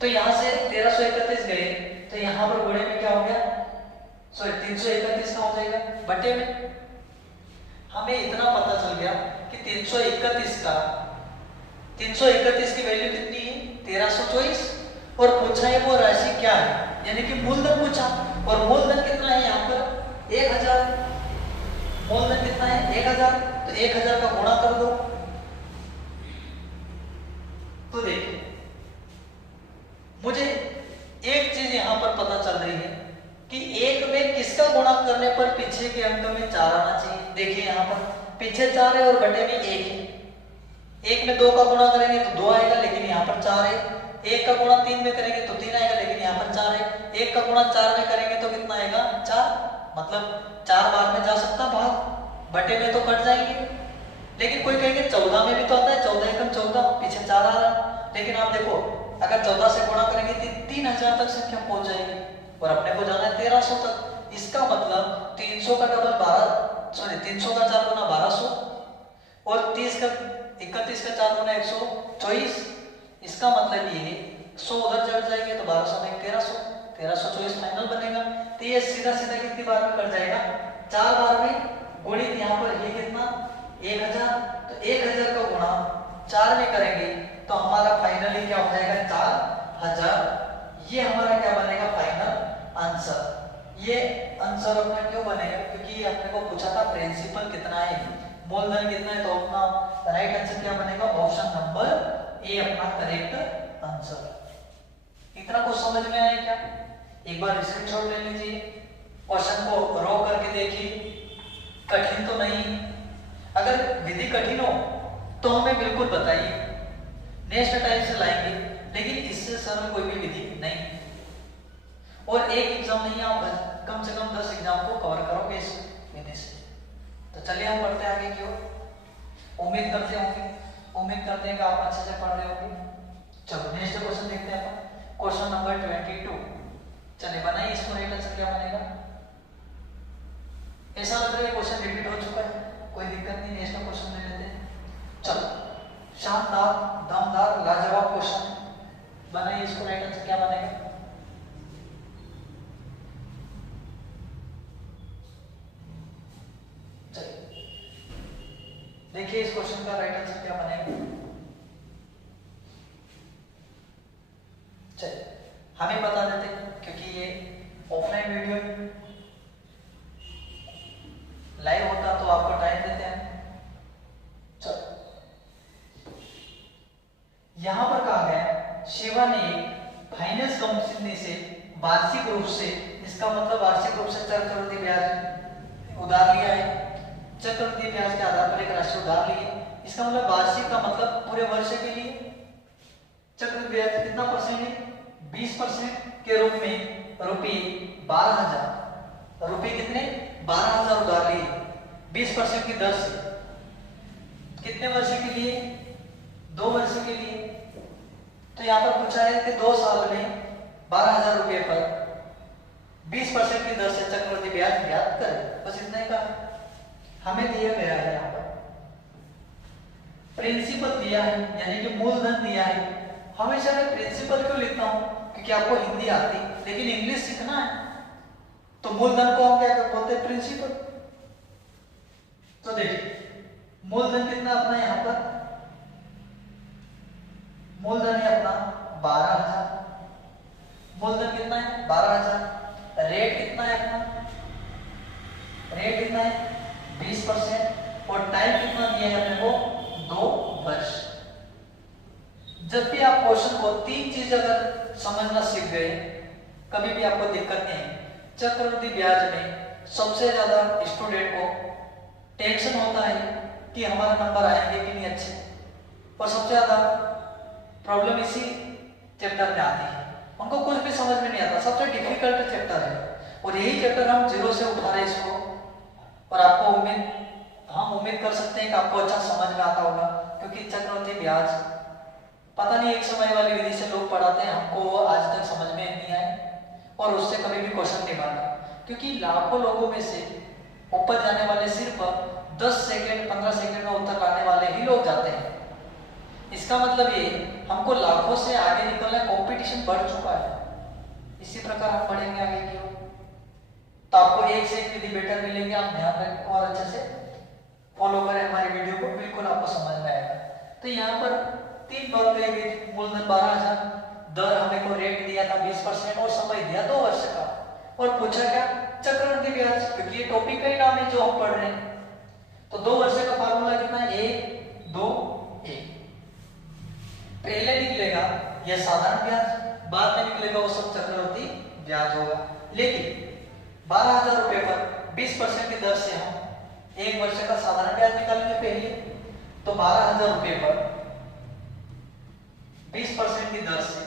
तो यहां से 1331 गए तो यहां पर गुणे में क्या हो गया, सॉरी 331 का हो जाएगा बटे में। हमें इतना पता चल गया कि 331 की वैल्यू कितनी है, 1324, और पूछा है वो राशि क्या है, यानी कि मूलधन पूछा, और मूलधन कितना है यहाँ पर 1000। मूलधन कितना है 1000, तो 1000 का गुणा कर दो। तो देखिए मुझे एक चीज यहां पर पता चल रही है कि एक में किसका गुणा करने पर पीछे के अंक में 4 आना चाहिए। देखिए यहाँ पर पीछे 4 है और बटे में 1 है। 1 में 2 का गुणा करेंगे तो 2 आएगा, लेकिन यहाँ पर 4 है। 1 का गुणा 3 में करेंगे तो 3 आएगा, लेकिन यहाँ पर 4 है। 1 का गुणा 4 में करेंगे तो कितना आएगा 4, मतलब 4 बार में जा सकता भाग, बटे में तो कट जाएंगे। लेकिन कोई कहेंगे 14 में भी तो आता है, 14 एकम 14, पीछे 4 आ रहा। लेकिन आप देखो अगर 14 से गुणा करेंगे तो 3000 तक संख्या पहुंच जाएगी, और अपने को जाना है 1300 तक। इसका मतलब 300 का डबल 300 का 4 गुना 1200, और 31 का 4 गुना 124। इसका मतलब ये 100 उधर चढ़ जाएंगे तो 1200 में 1324 फाइनल बनेगा। तो ये सीधा सीधा कितनी बार में कट जाएगा, 4 बार में गुणित यहाँ पर ये कितना 1000, तो 1000 का गुणा 4 में करेंगे तो हमारा फाइनली क्या हो जाएगा 4000। ये हमारा क्या बनेगा फाइनल आंसर। ये आंसर अपना क्यों बनेगा, क्योंकि ये अपने को पूछा था प्रिंसिपल कितना है, मूलधन कितना है, तो अपना राइट आंसर क्या बनेगा, ऑप्शन नंबर ए अपना करेक्ट आंसर। इतना कुछ समझ में आया क्या? एक बार स्क्रीनशॉट ले लीजिए, क्वेश्चन को रो करके देखिए, कठिन तो नहीं। अगर विधि कठिन हो तो हमें बिल्कुल बताइए, नेक्स्ट टाइम से लाएंगे, लेकिन इससे सरल कोई भी विधि नहीं। और एक एग्जाम नहीं, आप कम से कम 10 एग्जाम को कवर करोगे इस विधि से। तो चलिए हम पढ़ते हैं आगे की ओर। उम्मीद करते हैं कि आप अच्छे से पढ़ रहे होंगे। चलो नेक्स्ट क्वेश्चन देखते हैं अपन, क्वेश्चन नंबर 22। चलिए बनाइए इसको, राइट आंसर क्या बनेगा। ऐसा लग रहा है क्वेश्चन रिपीट हो चुका है, कोई दिक्कत नहीं, नेक्स्ट क्वेश्चन ले लेते हैं। चलो, शानदार, दमदार, लाजवाब क्वेश्चन बनाइए इसको, राइट आंसर क्या बनेगा। चलिए देखिए इस क्वेश्चन का राइट आंसर क्या बनेगा। चलिए हमें बता देते हैं, क्योंकि ये ऑफलाइन वीडियो लाइव होता तो आपको टाइम देते हैं। चलो यहां पर कहा गया शिवा ने फाइनेंस कंपनी से वार्षिक रूप से, इसका मतलब वार्षिक रूप से चक्रवृद्धि ब्याज उधार लिया है। चक्रवृद्धि ब्याज के आधार पर एक राशि उधार ली है, इसका मतलब वार्षिक का मतलब पूरे वर्ष के लिए। चक्रवृद्धि ब्याज कितना परसेंट है, 20% के रूप में रुपये 12,000, रुपये कितने 12,000 उधार लिए 20% की दर से। कितने वर्ष के लिए, 2 वर्ष के लिए। तो यहाँ पर पूछा है कि 2 साल में 12,000 रुपये पर 20% की दर से चक्रवृद्धि ब्याज ज्ञात करें। बस इतना ही का हमें दिया गया है। यहाँ पर प्रिंसिपल दिया है, यानी कि मूलधन दिया है। हमेशा मैं प्रिंसिपल क्यों लिखता हूँ, क्योंकि आपको हिंदी आती लेकिन इंग्लिश सीखना है, तो मूलधन को हम क्या बोलते हैं, प्रिंसिपल। तो देखिए मूलधन कितना अपना यहाँ पर, मूलधन है अपना 12,000, मूलधन कितना है 12,000। रेट कितना है अपना, रेट कितना है 20%, और टाइम कितना दिया है अपने को 2 वर्ष। जब भी आप क्वेश्चन को 3 चीज अगर समझना सीख गए, कभी भी आपको दिक्कत नहीं है। चक्रवृद्धि ब्याज में सबसे ज्यादा स्टूडेंट को टेंशन होता है कि हमारे नंबर आएंगे कि नहीं अच्छे, और सबसे ज्यादा प्रॉब्लम इसी चैप्टर में आती है। उनको कुछ भी समझ में नहीं आता, सबसे डिफिकल्ट चैप्टर है, और यही चैप्टर हम जीरो से उठा रहे इसको। और आपको हम उम्मीद कर सकते हैं कि आपको अच्छा समझ में आता होगा, क्योंकि चक्रवृद्धि ब्याज पता नहीं एक समय वाली विधि से लोग पढ़ाते हैं, हमको वो आज तक समझ में नहीं आए और उससे कभी भी क्वेश्चन नहीं बना, क्योंकि लाखों लोगों में से ऊपर जाने वाले सिर्फ 10 सेकंड 15 सेकंड में उत्तर लाने वाले ही लोग जाते हैं। इसका मतलब ये हमको लाखों से आगे निकलना, कंपटीशन बढ़ चुका है। इसी प्रकार हम बढ़ेंगे आगे की ओर, तो आपको एक से एक विधि बेटर मिलेंगे। आप ध्यान रखें और अच्छे से फॉलो करें हमारी वीडियो को, बिल्कुल आपको समझ में आएगा। तो यहाँ पर 3 बात कही गई थी। मूलधन 12,000, दर हमें को रेट दिया था 20% और समय दिया 2 वर्ष का, और पूछा क्या चक्रवृद्धि ब्याज, क्योंकि ये टॉपिक का ही नाम है जो हम पढ़ रहे हैं। तो 2 वर्ष का फार्मूला कितना है, 1 2 1। पहले निकलेगा यह साधारण ब्याज, बाद में निकलेगा वो सब चक्रवृद्धि ब्याज होगा। लेकिन 12,000 रुपए पर 20% की दर से हम 1 वर्ष का साधारण ब्याज निकालेंगे पहले। तो 12,000 रुपए पर 20% की दर से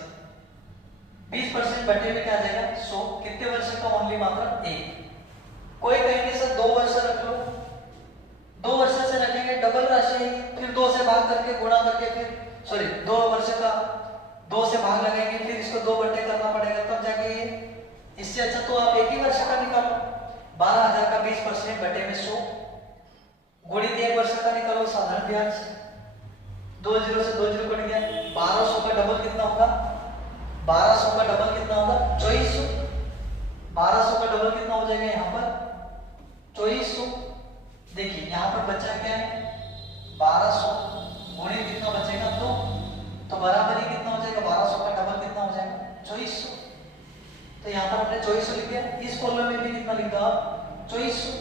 20% बटे में क्या आ जाएगा 100। कितने वर्ष का, ओनली मात्र 1। कोई कहेंगे सर 2 वर्ष रख लो, 2 वर्ष से रखेंगे डबल राशि आएगी, फिर 2 से भाग करके गुणा करके, फिर सॉरी 2 वर्ष का 2 से भाग लगाएंगे, फिर इसको 2 बटे करना पड़ेगा तब जाके ये। इससे अच्छा तो आप 1 ही वर्ष का निकालो। 12,000 का 20% बटे में 100 गुणित 1 वर्ष का निकालो साधारण ब्याज। 2 0 से 2 0 कट गया। 1200 का डबल कितना होगा, 1200 का डबल कितना होगा 2400। 1200 का डबल कितना हो जाएगा यहाँ पर 2400। देखिए यहाँ पर बचा क्या है 1200 गुणित कितना बचेगा 2, तो बराबर ही कितना हो जाएगा 1200 का डबल कितना हो जाएगा 2400। तो यहाँ पर हमने 2400 लिख दिया। इस कॉलम में भी कितना लिख दो आप 2400,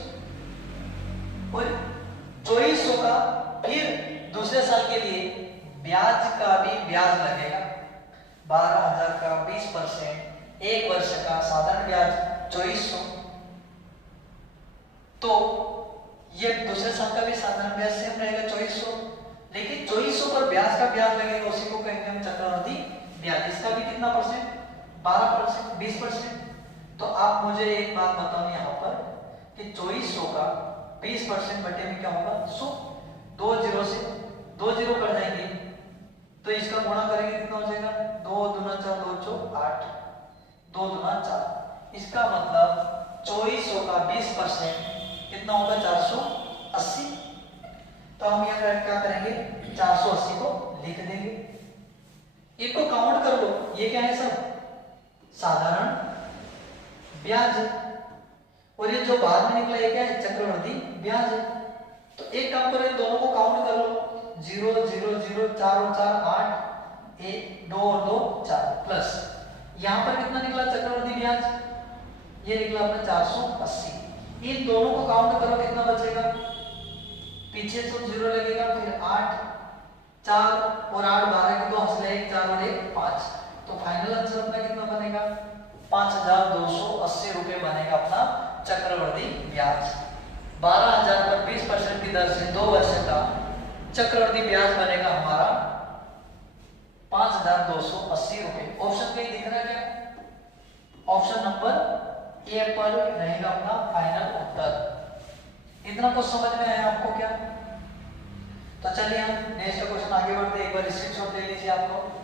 और 2400 का फिर दूसरे साल के लिए ब्याज का भी ब्याज लगेगा। 12,000 का 20%, 1 वर्ष का साधारण ब्याज 2400। तो ये दूसरे साल का भी साधारण ब्याज सेम रहेगा 2400, लेकिन 2400 पर ब्याज का ब्याज लगेगा, उसी को कहेंगे हम चक्रवृद्धि ब्याज। इसका भी कितना परसेंट 12%, 20%। तो आप मुझे एक बात बताओ यहाँ पर कि 2400 का 20% बटे में क्या होगा 100। 2 0 से 2 0 कर जाएंगे, तो इसका गुणा करेंगे कितना हो जाएगा 2 दूना 4 2 4 8, 2 दूना 4। इसका मतलब 2400 का 20% कितना होगा 480। तो हम यहाँ क्या करेंगे 480 को लिख देंगे। इनको काउंट कर लो, ये क्या है सब साधारण ब्याज, और ये जो बाद में निकला ये क्या है चक्रवृद्धि ब्याज है। तो एक काम करो, दोनों को काउंट कर लो, 0 0 0 4 और 4 8, 1 2 और 2 4, प्लस यहाँ पर कितना निकला चक्रवृद्धि ब्याज, ये निकला अपना 480। इन दोनों को काउंट करो कितना बचेगा, पीछे तो 0 लगेगा, फिर 8 4 और 8 12 के 2 हंसले 1 4 और 1 5। तो फाइनल आंसर अपना कितना बनेगा 5,280 रुपए बनेगा अपना चक्रवृद्धि ब्याज। 12,000 पर 20% की दर से 2 वर्ष का चक्रवृद्धि ब्याज बनेगा हमारा 5,280 रुपए। ऑप्शन कहीं दिख रहा है क्या, ऑप्शन नंबर ए पर रहेगा अपना फाइनल उत्तर। इतना कुछ समझ में आया आपको क्या। तो चलिए हम नेक्स्ट क्वेश्चन आगे बढ़ते हैं। एक बार स्क्रीनशॉट ले लीजिए आप लोग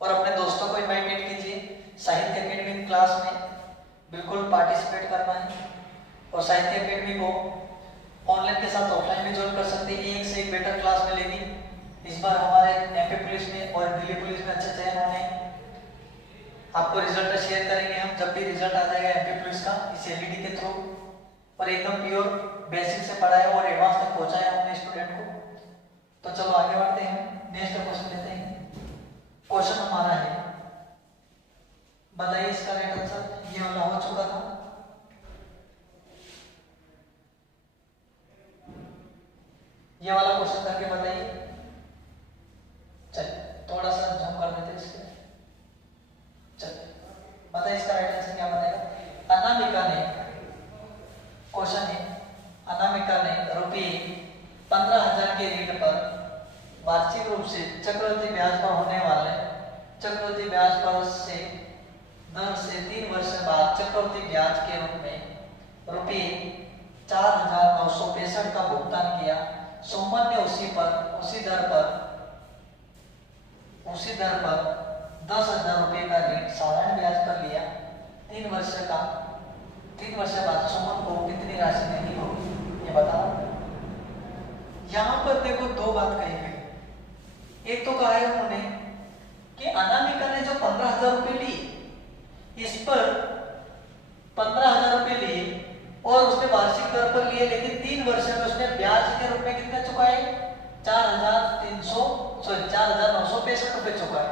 और अपने दोस्तों को इनवाइट कीजिए साहित्य अकेडमी क्लास में, बिल्कुल पार्टिसिपेट करना है। और साहित्य अकेडमी को ऑनलाइन के साथ ऑफलाइन भी ज्वाइन कर सकते हैं, एक से एक बेटर क्लास मिलेगी। इस बार हमारे एमपी पुलिस में और दिल्ली पुलिस में अच्छे चयन होने, आपको रिजल्ट शेयर करेंगे हम जब भी रिजल्ट आ जाएगा एमपी पुलिस का इस एलईडी के थ्रू। और एकदम प्योर बेसिक से पढ़ाया और एडवांस तक पहुंचाया अपने स्टूडेंट को। तो चलो आगे बढ़ते हैं, नेक्स्ट क्वेश्चन लेते हैं। क्वेश्चन हमारा है, बताइए इसका राइट आंसर। ये वाला हो चुका था, ये वाला क्वेश्चन करके बताइए। ब्याज पर होने वाले चक्रवृद्धि ब्याज पर से दर से 3 वर्ष बाद चक्रवृद्धि ब्याज के रूप में रुपये 4,965 का भुगतान किया। सुमन ने उसी दर पर 10,000 रुपये का ऋण साधारण ब्याज पर लिया। 3 वर्ष बाद सुमन को कितनी राशि देनी होगी, ये बताओ। यहाँ पर देखो दो बात कही गई। एक तो कहा है उन्होंने कि अनामिका ने जो 15,000 रुपये ली, इस पर 15,000 रुपये लिए और उसने वार्षिक दर पर लिए, लेकिन 3 वर्ष में उसने ब्याज के रूप में कितने चुकाए? 4,965 रुपये चुकाए।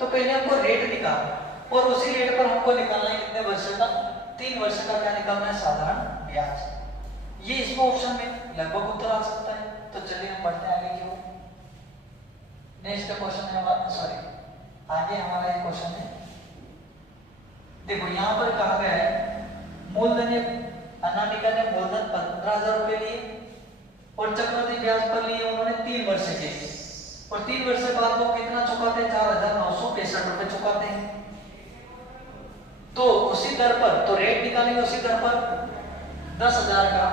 तो पहले हमको रेट निकालना और उसी रेट पर हमको निकालना है कितने वर्ष का? 3 वर्ष का क्या निकालना है? साधारण ब्याज। ये इसमें ऑप्शन में लगभग उत्तर आ सकता है। तो चलिए हम बढ़ते हैं आगे की ओर। नेक्स्ट क्वेश्चन है हमारा, सॉरी आगे हमारा एक क्वेश्चन है। देखो यहाँ पर कहा गया है मूलधन, अनामिका ने मूलधन 15,000 रुपए लिए और चक्रवृद्धि ब्याज पर लिए उन्होंने 3 वर्ष के, और 3 वर्ष बाद वो कितना चुकाते हैं? 4,965 रुपए चुकाते हैं। तो उसी दर पर, तो रेट निकालेंगे उसी दर पर 10,000 का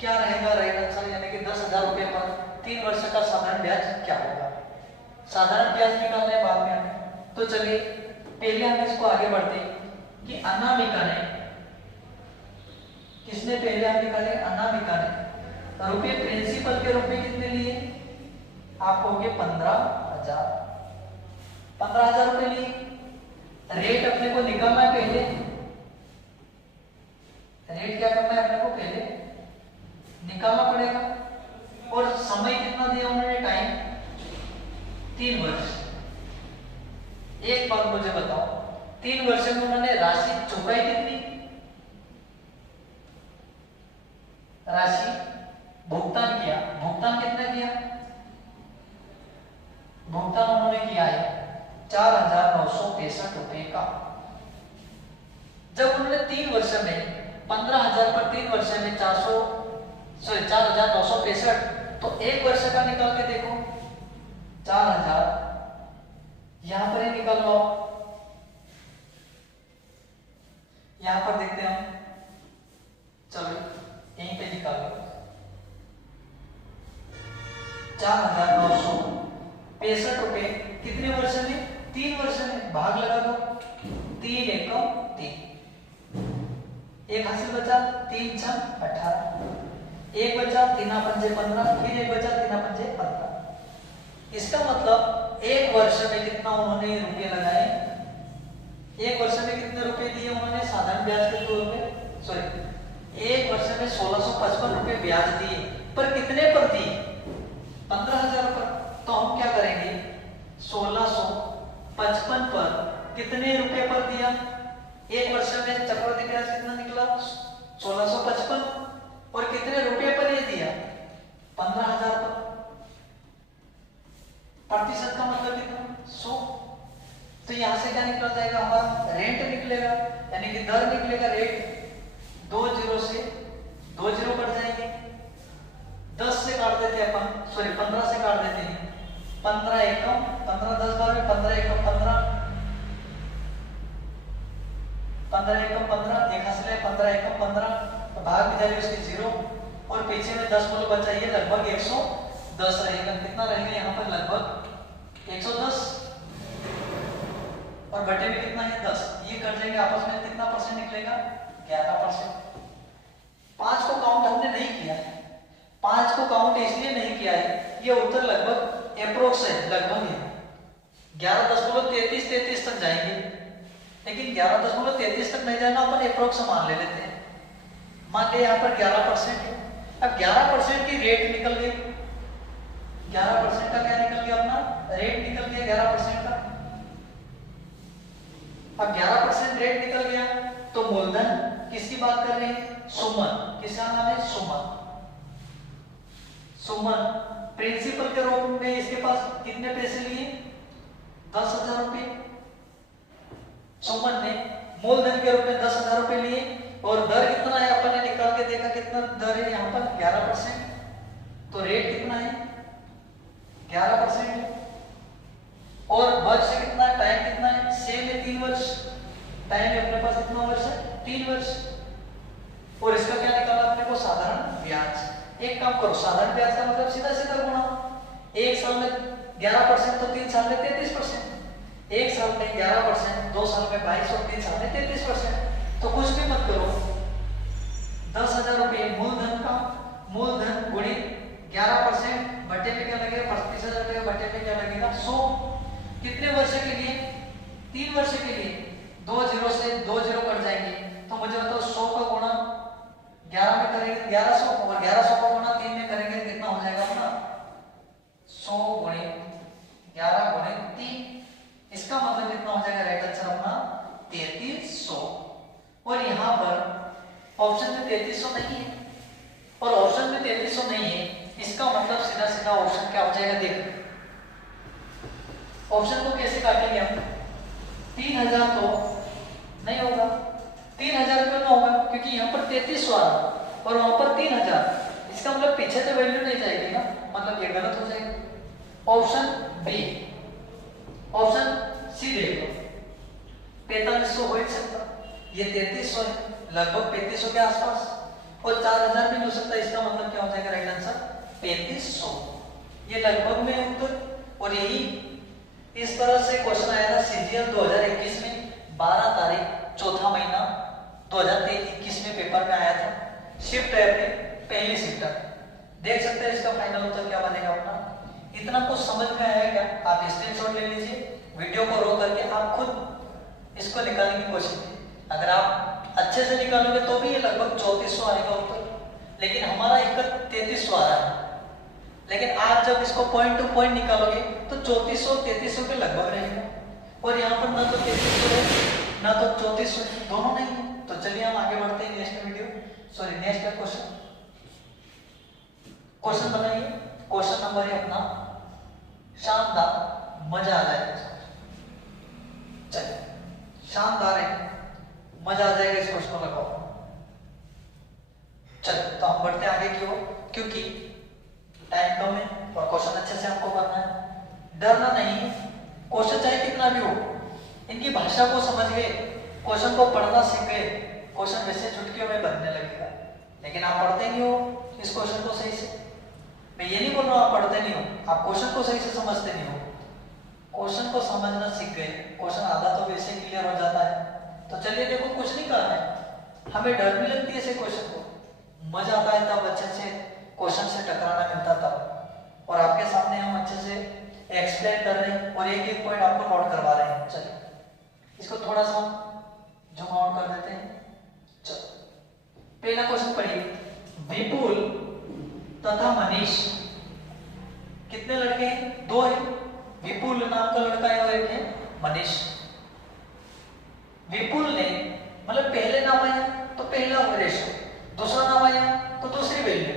क्या रहेगा? रेट आंसर यानी कि 10,000 रुपए पर 3 वर्ष का साधारण ब्याज क्या होगा? साधारण ब्याज निकालने बाद में हमें। तो चलिए पहले हम इसको आगे बढ़ते कि अनामिका ने, किसने पहले हम निकाले? अनामिका ने रुपये प्रिंसिपल के रूप में कितने लिए? आपको हो गए 15,000। 15,000 रुपए लिए। रेट अपने को निकालना है पहले। रेट क्या करना है अपने को? पहले निकालना पड़ेगा। और समय कितना दिया उन्होंने? टाइम 3 वर्ष। एक बात मुझे बताओ, 3 वर्ष में उन्होंने राशि चुकाई कितनी? राशि भुगतान किया, भुगतान कितना किया? भुगतान उन्होंने किया है 4,965 रुपए का। जब उन्होंने 3 वर्ष में 15,000 पर 3 वर्ष में 4,965, तो 1 वर्ष का निकाल के देखो 4,000, यहां पर ही निकाल लो। यहां पर देखते हैं हम, चलो यहीं पे निकाल लो। 4,965 रुपए कितने वर्ष में? 3 वर्ष में। भाग लगा दो, 3 एकम 3, एक हासिल बचा, 3 छक 18, एक बचा 3 पंजे 15, फिर एक बचा 3 पंजे 15। इसका मतलब 1 वर्ष में कितना उन्होंने रुपये लगाए? 1 वर्ष में कितने रुपए दिए उन्होंने साधारण ब्याज के तौर पे? सॉरी 1 वर्ष में 1,655 रुपए ब्याज दिए, पर कितने पर दिए? 15,000 पर। तो हम क्या करेंगे? 1,655 पर कितने रुपए पर दिया? 1 वर्ष में चक्रवृद्धि ब्याज कितना निकला? 1,655, और कितने रुपए पर ये दिया? 15,000 पर। प्रतिशत का मतलब कितना? 100। तो यहां से क्या निकल जाएगा हमारा? रेंट निकलेगा, यानी कि दर निकलेगा। रेट 2 जीरो से 2 जीरो कट जाएंगे, 10 से काट देते हैं अपन, सॉरी 15 से काट देते हैं। 15 एकम 15, 10 बार में 15 एकम 15, 15 एकम 15, एक हासिल है 15 एकम 15, तो भाग की जाएगी उसकी 0, और पीछे में 10 बोलो बचा, ये लगभग 110 रहेगा। कितना रहेगा यहाँ पर? लगभग 110, और बटे में कितना है? 10। ये कर देंगे आपस में, कितना परसेंट निकलेगा? 11%। 5 को काउंट हमने नहीं किया है, 5 को काउंट इसलिए नहीं किया है, ये उत्तर लगभग अप्रोक्स है, लगभग है। 11.33 तक जाएंगे, लेकिन 11.33 तक नहीं जाना, अपन अप्रोक्स मान ले लेते हैं। मान ले यहाँ पर 11% है। अब 11% की रेट निकल गई, 11% का क्या निकल गया? अपना रेट निकल गया 11% का। अब 11% रेट निकल गया, तो मूलधन किसकी बात कर रहे हैं? सुमन। किसका नाम है? सुमन। सुमन प्रिंसिपल के रूप में इसके पास कितने पैसे लिए? 10,000 रुपए। सुमन ने मूलधन के रूप में 10,000 रुपए लिए, और दर कितना है? अपन ने निकाल के देखा कितना दर है यहाँ पर? 11%। तो रेट कितना है? 11% है। और वर्ष कितना है, टाइम कितना है, सेम है 3 वर्ष। टाइम है अपने पास कितना वर्ष है, 3 वर्ष। और इसका क्या निकाला अपने को, साधारण ब्याज। एक काम करो, साधारण ब्याज का मतलब सीधा सीधा गुणा। एक साल में 11% तो 3 साल में 33%। एक साल में 11%, 2 साल में 22 और 3 साल में 33%। तो कुछ भी मत करो, 10,000 रुपये मूलधन का, मूलधन गुणित 11% बटे पे क्या लगेगा, 35,000 लगेगा, बटे पे क्या लगेगा 100। कितने वर्ष के लिए, 3 वर्ष के लिए। 2 0 से 2 0 कट जाएंगे, तो मुझे बताओ 100 का गुणा 11 में करेंगे 1100, और 1100 का गुणा 3 में करेंगे कितना हो जाएगा अपना 100 गुणित 11 गुणित 3। इसका मतलब कितना हो जाएगा, राइट आंसर अपना 3300। और यहाँ पर ऑप्शन में 3300 नहीं है, और ऑप्शन में 3300 नहीं है, इसका मतलब सीधा सीधा ऑप्शन क्या हो जाएगा, देख ऑप्शन को कैसे काटेंगे हम। 3000 तो नहीं होगा, 3000 क्यों ना होगा, क्योंकि यहाँ पर 3300 आ रहा और वहां पर 3000। इसका मतलब पीछे तो वैल्यू नहीं जाएगी ना, मतलब ये गलत हो जाएगा। ऑप्शन बी, ऑप्शन सी देख लो, 4500 हो ही सकता, ये 3300 है, लगभग 3500 के आसपास, और 4000 भी हो सकता है। इसका मतलब क्या हो जाएगा, राइट आंसर 3500। ये लगभग में उत्तर। और यही इस तरह से क्वेश्चन आया था सीजीएल 2021 में 12 तारीख चौथा महीना 2021 में पेपर में आया था। शिफ्ट है अपनी पहली शिफ्ट, देख सकते हैं इसका फाइनल उत्तर क्या बनेगा अपना। इतना कुछ समझ में आया क्या, आप स्क्रीनशॉट ले लीजिए, वीडियो को रोक करके आप खुद इसको निकालने की कोशिश कीजिए। अगर आप अच्छे से निकालोगे तो भी ये लगभग 3400 आएगा उत्तर, लेकिन हमारा एक 3300 आ रहा है। लेकिन आप जब इसको पॉइंट टू पॉइंट निकालोगे तो 3400 3300 के लगभग रहेगा, और यहाँ पर ना तो 3300 है ना तो 3400, दोनों नहीं है। तो चलिए हम आगे बढ़ते हैं next video, sorry next question. Question बनाइए, क्वेश्चन नंबर है अपना शानदार, मजा आ जाएगा। चलिए शानदार है, मजा आ जाएगा, इस क्वेश्चन को लगाओ। चलो तो हम बढ़ते आगे की ओर, क्योंकि टाइम कम है और क्वेश्चन अच्छे से हमको करना है। डरना नहीं, क्वेश्चन चाहे कितना भी हो, इनकी भाषा को समझ गए, क्वेश्चन को पढ़ना सीख गए, क्वेश्चन वैसे चुटकियों में बनने लगेगा। लेकिन आप पढ़ते नहीं हो इस क्वेश्चन को सही से। मैं ये नहीं बोल रहा हूँ आप पढ़ते नहीं हो, आप क्वेश्चन को सही से समझते नहीं हो। क्वेश्चन को समझना सीख गए, क्वेश्चन आधा तो वैसे क्लियर हो जाता है। तो चलिए देखो, कुछ नहीं करना है, हमें डर भी लगती है ऐसे क्वेश्चन को, मजा आता है तब अच्छे से क्वेश्चन से टकराना मिलता तब। और आपके सामने हम अच्छे से एक्सप्लेन कर रहे हैं और एक एक पॉइंट आपको नोट करवा रहे हैं। चलिए इसको थोड़ा सा जूम आउट कर देते हैं। चलो पहला क्वेश्चन पढ़िए, विपुल तथा मनीष कितने लड़के हैं, 2 है। विपुल नाम का लड़का है और एक है मनीष। विपुल ने मतलब पहले नाम आया तो पहला रेशो, दूसरा नाम आया तो दूसरी वैल्यू।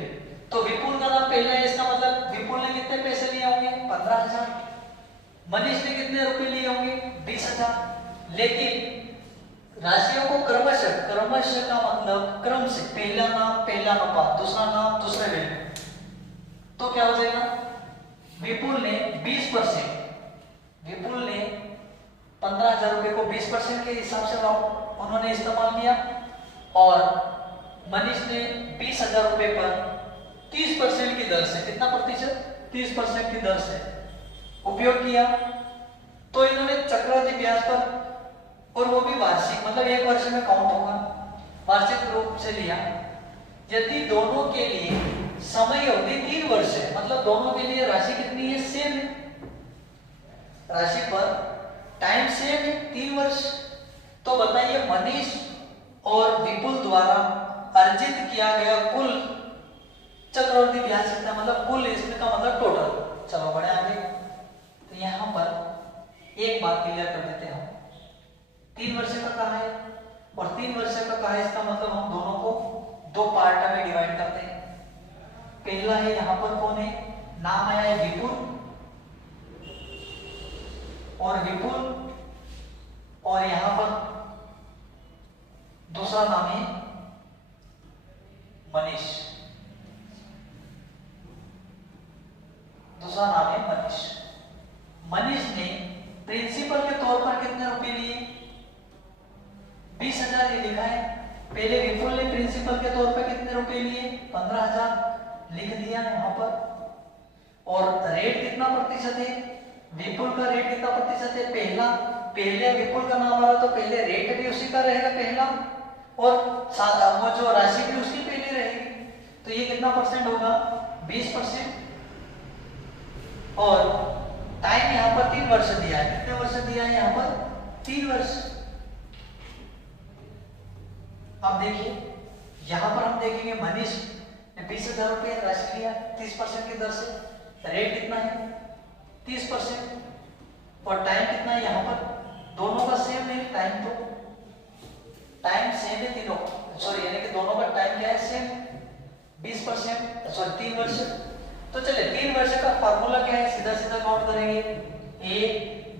तो विपुल का नाम पहला है, इसका मतलब विपुल ने कितने पैसे लिए होंगे, 15,000। मनीष ने कितने रुपए लिए होंगे, 20,000। लेकिन राशियों को क्रमशः, क्रमशः का मतलब क्रम से, पहला नाम पहला अनुपात, दूसरा नाम दूसरे वैल्यू। तो क्या हो जाएगा, विपुल ने 20%, विपुल ने 15,000 रुपए को 20% के हिसाब से उन्होंने इस्तेमाल किया, और मनीष ने 20,000 रुपए पर 30% की दर से, कितना प्रतिशत, 30% की दर से उपयोग किया। तो इन्होंने चक्रवृद्धि ब्याज पर, और वो भी वार्षिक, मतलब 1 वर्ष में काउंट होगा, वार्षिक रूप से लिया। यदि दोनों के लिए समय अवधि 3 वर्ष है, मतलब दोनों के लिए राशि कितनी है, सेम है, राशि पर टाइम सेम है 3 वर्ष। तो बताइए मनीष और विपुल द्वारा अर्जित किया गया कुल चक्रवृद्धि ब्याज कितना, मतलब कुल इसमें का मतलब टोटल। चलो बढ़े आगे। तो यहाँ पर एक बात क्लियर कर देते हैं, हम 3 वर्ष का कहा है और 3 वर्ष का कहा है, इसका मतलब हम दोनों को 2 पार्ट में डिवाइड करते हैं। पहला है यहाँ पर कौन है, नाम आया है विपुल, और विपुल, और यहाँ पर दूसरा नाम है मनीष, दूसरा नाम है मनीष। मनीष ने प्रिंसिपल के तौर पर कितने रुपए लिए? 20,000 ये लिखा है। पहले विपुल ने प्रिंसिपल के तौर पर कितने रुपए लिए? 15,000 लिख दिया यहाँ पर। और रेट कितना प्रतिशत है? विपुल का रेट कितना प्रतिशत है? पहले विपुल का नाम आ रहा तो पहले रेट भी उसी का रहेगा पहला, और वो जो राशि भी उसकी पहली रहेगी। तो ये कितना परसेंट होगा? 20%। और टाइम यहाँ पर 3 वर्ष दिया है। कितने वर्ष दिया है यहाँ पर? 3 वर्ष। अब देखिए यहाँ पर हम देखेंगे मनीष ने 20,000 रुपये राशि लिया 30% की दर से। रेट कितना है? 30%। और टाइम कितना है यहाँ पर? दोनों का सेम है टाइम, तो टाइम सेम है तीनों, सॉरी यानी कि दोनों का टाइम क्या है? सेम 20%, सॉरी 3 वर्ष। तो चलिए 3 वर्ष का फार्मूला क्या है? सीधा सीधा काउंट करेंगे। 1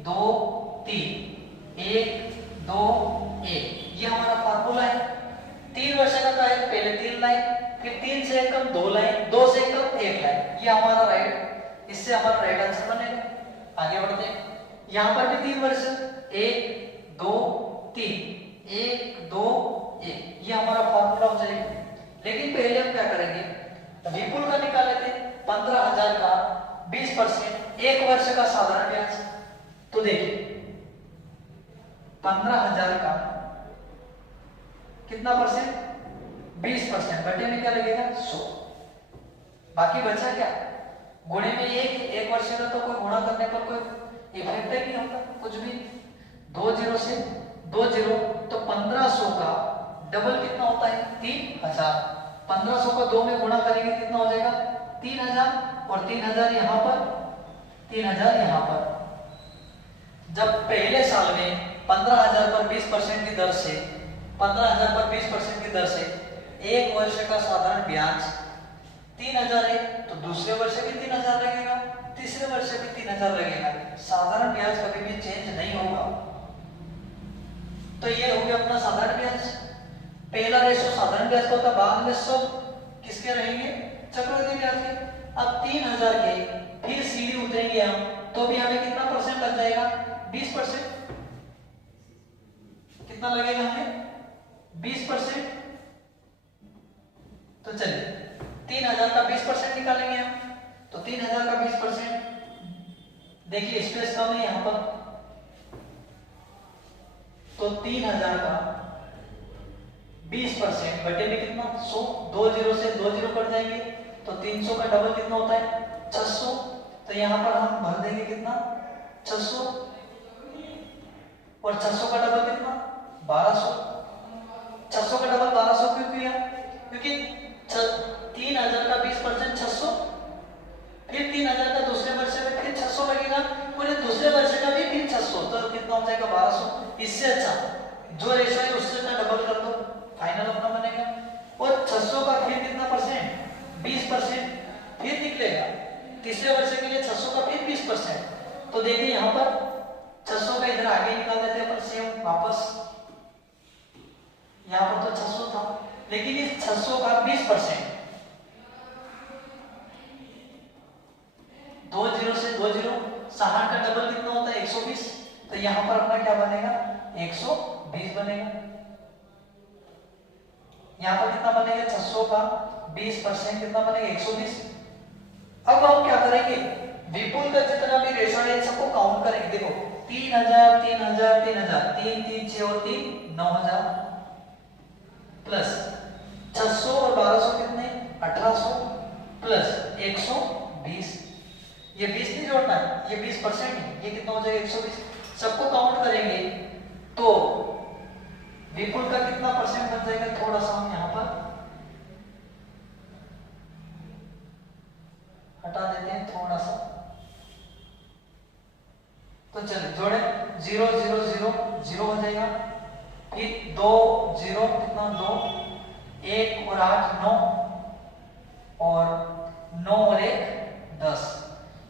2 3, 1 2 1, ये हमारा फार्मूला है। 3 वर्ष का है पहले 3 लाइन, फिर 3 से कम 2 लाइन, 2 से कम 1 लाइन, ये हमारा राइट, इससे हमारा राइट आंसर बनेगा। आगे बढ़ते हैं। यहाँ पर भी 3 वर्ष, 1 2 3, 1 2 1, ये हमारा फार्मूला हो जाएगा। लेकिन पहले हम क्या करेंगे? विपुल का निकाल लेते हैं। 15,000 का 20%, 1 वर्ष का साधारण ब्याज। तो देखिए 15,000 का कितना परसेंट? 20%, बटे में क्या लगेगा? 100। बाकी बचा क्या? गुणे में 1 वर्ष का तो कोई गुणा करने पर कोई इफेक्ट ही नहीं होता कुछ भी। 2 जीरो से 2 जीरो, तो 1500 का डबल कितना होता है? 3,000। 1500 का 2 में गुणा करेंगे कितना हो जाएगा? 3,000, और 3,000 यहाँ पर, 3,000 यहाँ पर। जब पहले साल में 15,000 पर 20% की दर से, 15,000 पर 20% की दर से 1 वर्ष का साधारण ब्याज 3,000 है, तो दूसरे वर्ष भी 3,000 लगेगा, तीसरे वर्ष भी 3,000 लगेगा। साधारण ब्याज कभी भी चेंज नहीं होगा। तो ये हो गया अपना साधारण ब्याज। पहला रेशो साधारण ब्याज का होता है, बाद में सब किसके रहेंगे? चक्रवृद्धि ब्याज के। अब 3,000 के फिर सीढ़ी उतरेंगे हम, तो भी हमें कितना परसेंट लग जाएगा? 20%। कितना लगेगा हमें? 20%। तो चलिए 3,000 का 20% निकालेंगे हम। तो 3,000 का 20%, देखिए स्पेस कम है यहां पर, तो 3,000 का 20% बटे में कितना? 100। 2 जीरो से 2 जीरो कट जाएंगे, तो 300 का डबल कितना होता है? 600। तो यहां पर हम भर देंगे कितना? 600, और 600 का डबल कितना? 1200। 600 का डबल 1200 क्यों किया? क्योंकि 3,000 का 20% 600, फिर 3,000 का दूसरे वर्ष में फिर 600 लगेगा, पूरे दूसरे वर्ष का भी फिर 600, तो कितना हो जाएगा? 1200। इससे अच्छा जो रेशो है उससे ना डबल कर दो, फाइनल अपना बनेगा। और 600 का फिर कितना परसेंट? 20% फिर निकलेगा। तीसरे वर्ष के लिए 600 का फिर 20%। तो देखिए यहाँ पर 600 का इधर आगे निकाल देते हैं अपन सेम वापस। यहाँ पर तो 600 था, लेकिन इस 600 का 20%, 2 जीरो से 2 जीरो, 60 का डबल कितना होता है? 120। तो यहाँ पर अपना क्या बनेगा? 120 बनेगा। यहाँ पर कितना बनेगा? 600 का 20% कितना बनेगा? 120। अब हम क्या करेंगे? विपुल का जितना भी रेशो है सबको काउंट करेंगे। देखो 3,000 3,000 3,000, 3 3 6 और 3 9,000, प्लस 600 और 1200 कितने? 1,800, प्लस 120। ये 20 नहीं जोड़ना है, ये 20% है, ये कितना हो जाएगा? 120। सबको काउंट करेंगे तो विपुल का कितना परसेंट बन जाएगा? थोड़ा सा हम यहाँ पर हटा देते हैं थोड़ा सा। तो चलिए जोड़े, 0 0 0 0 हो जाएगा, फिर 2 0 कितना? 2, 1 और 8 9, और 9 और 1 10।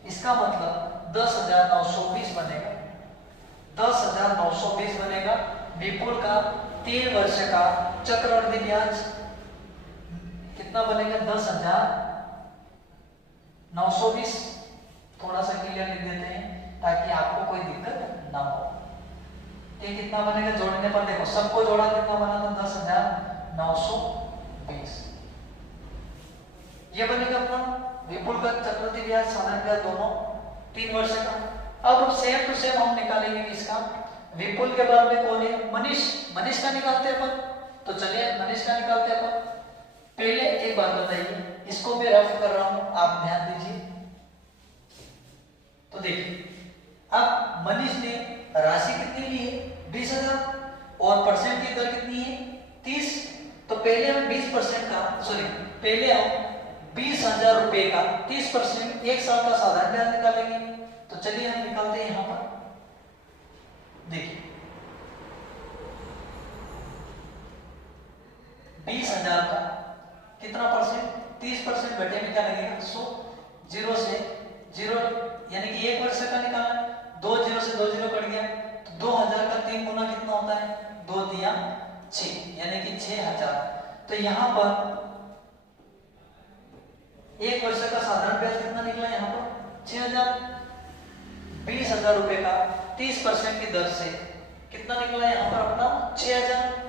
इसका मतलब 10,920 बनेगा। 10,920 बनेगा विपुल का 3 वर्ष का चक्रवृद्धि ब्याज। कितना बनेगा? 10,920। थोड़ा सा क्लियर लिख देते हैं ताकि आपको कोई दिक्कत ना हो। ये कितना बनेगा जोड़ने पर, देखो सबको जोड़ा कितना बना था 10,920। ये बनेगा अपना विपुल का चक्रवृद्धि ब्याज साधारण ब्याज दोनों 3 वर्ष का। अब सेम टू सेम हम निकालेंगे इसका। विपुल के बाद में कौन है? मनीष का निकालते हैं अपन, तो चलिए मनीष का निकालते हैं अपन। पहले एक बात बताइए, इसको मैं रफ कर रहा हूं, आप ध्यान दीजिए। तो देखिए अब मनीष ने राशि कितनी ली है? 20,000 और परसेंट की दर कितनी है? 30। तो पहले हम 20% का पहले हम 20,000 रुपए का 30% एक साल का साधारण ब्याज निकालेंगे। तो चलिए हम निकालते हैं यहां पर। देखिए 20,000 का कितना परसेंट? 30% घटे में क्या लगेगा? 100। 0 से 0 यानी कि 1 वर्ष का निकालना। 2 0 से 2 0 कट गया, तो 2,000 का 3 गुना कितना होता है? 2 दिया 6 यानी कि 6,000। तो यहां पर 1 वर्ष का साधारण ब्याज कितना निकला? यहां पर 6,000। 20,000 रुपए का 30% की दर से कितना निकला यहां पर अपना? 6,000।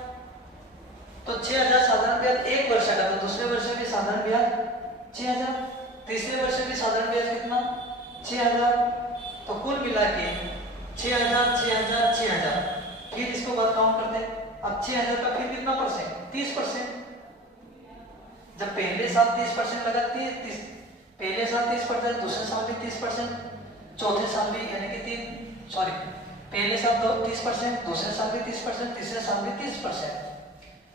तो 6,000 साधारण ब्याज 1 वर्ष का, तो दूसरे वर्ष में भी साधारण ब्याज 6,000, तीसरे वर्ष में भी साधारण ब्याज कितना? 6,000। तो कुल मिला के 6,000 6,000 6,000। फिर इसको बाद काउंट करते हैं। अब 6,000 का फिर कितना परसेंट? 30%। जब पहले साल 30% लगा, पहले साल 30%, दूसरे साल भी 30%, चौथे साल भी यानी कि पहले साल 30%, दूसरे साल भी 30%, तीसरे साल भी 30%।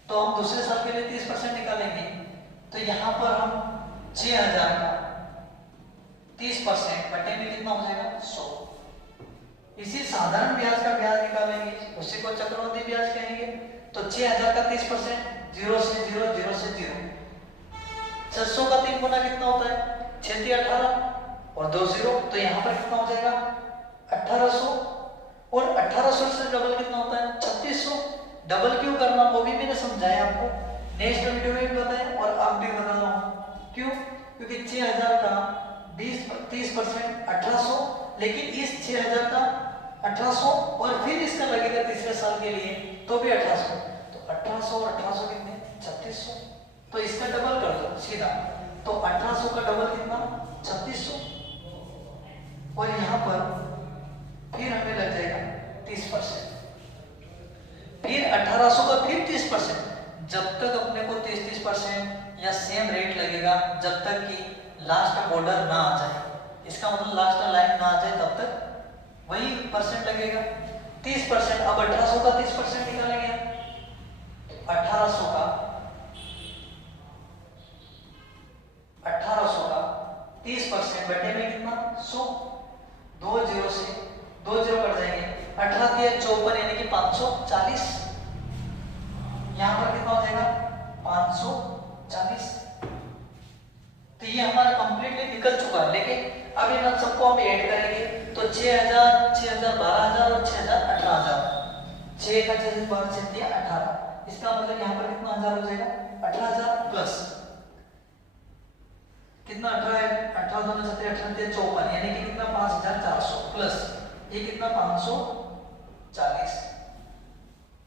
तो हम दूसरे साल के लिए 30% निकालेंगे। तो यहाँ पर हम 6,000 का 30% बटे में कितना हो जाएगा? 100। इसी साधारण ब्याज का ब्याज निकालेंगे, उसी को चक्रवृद्धि ब्याज कहेंगे। तो 6,000 का 30% 0 से 0 0 से 0। 600 का 3 गुना कितना होता है? 6 × 18 और 2 0। तो यहाँ पर कितना हो जाएगा? 1,800। और 1,800 से डबल कितना होता है? 3,600। डबल क्यों करना वो भी मैंने समझाया आपको, नेक्स्ट वीडियो में भी बताया और अब भी बता रहा हूँ। क्यों? क्योंकि 6,000 का 30% 1,800, लेकिन इस 6,000 का 1,800 और फिर इसका लगेगा तीसरे साल के लिए तो भी 1,800। तो 1,800 और 1,800 कितने? 3,600। तो इसका डबल कर दो सीधा। तो 1,800 का डबल कितना? 3,600। और यहाँ पर फिर हमें लग जाएगा 30%। फिर 1,800 का फिर 30%। जब तक अपने को 30% या सेम रेट लगेगा, जब तक कि लास्ट बॉर्डर ना आ जाए, इसका मतलब लास्ट लाइन ना आ जाए, तब तक वही परसेंट लगेगा 30%। अब 1,800 का 30% निकालेंगे। 1,800 का 30% बटे में कितना? 100। 2 0 से 2 0 कट जाएंगे। 18 × 54 यानी कि 540। यहाँ पर कितना हो जाएगा? 540। तो ये हमारा कंप्लीटली निकल चुका है, लेकिन अब इन सबको हम ऐड करेंगे। तो 6,000 6,000 12,000 और 6,000 18,000। 6 का 6 से 12 से 18। इसका मतलब यहाँ पर कितना हजार हो जाएगा? 18,000 प्लस कितना? 18 18 2 7 18 54 यानी कि कितना? 5,400 प्लस ये कितना? 540।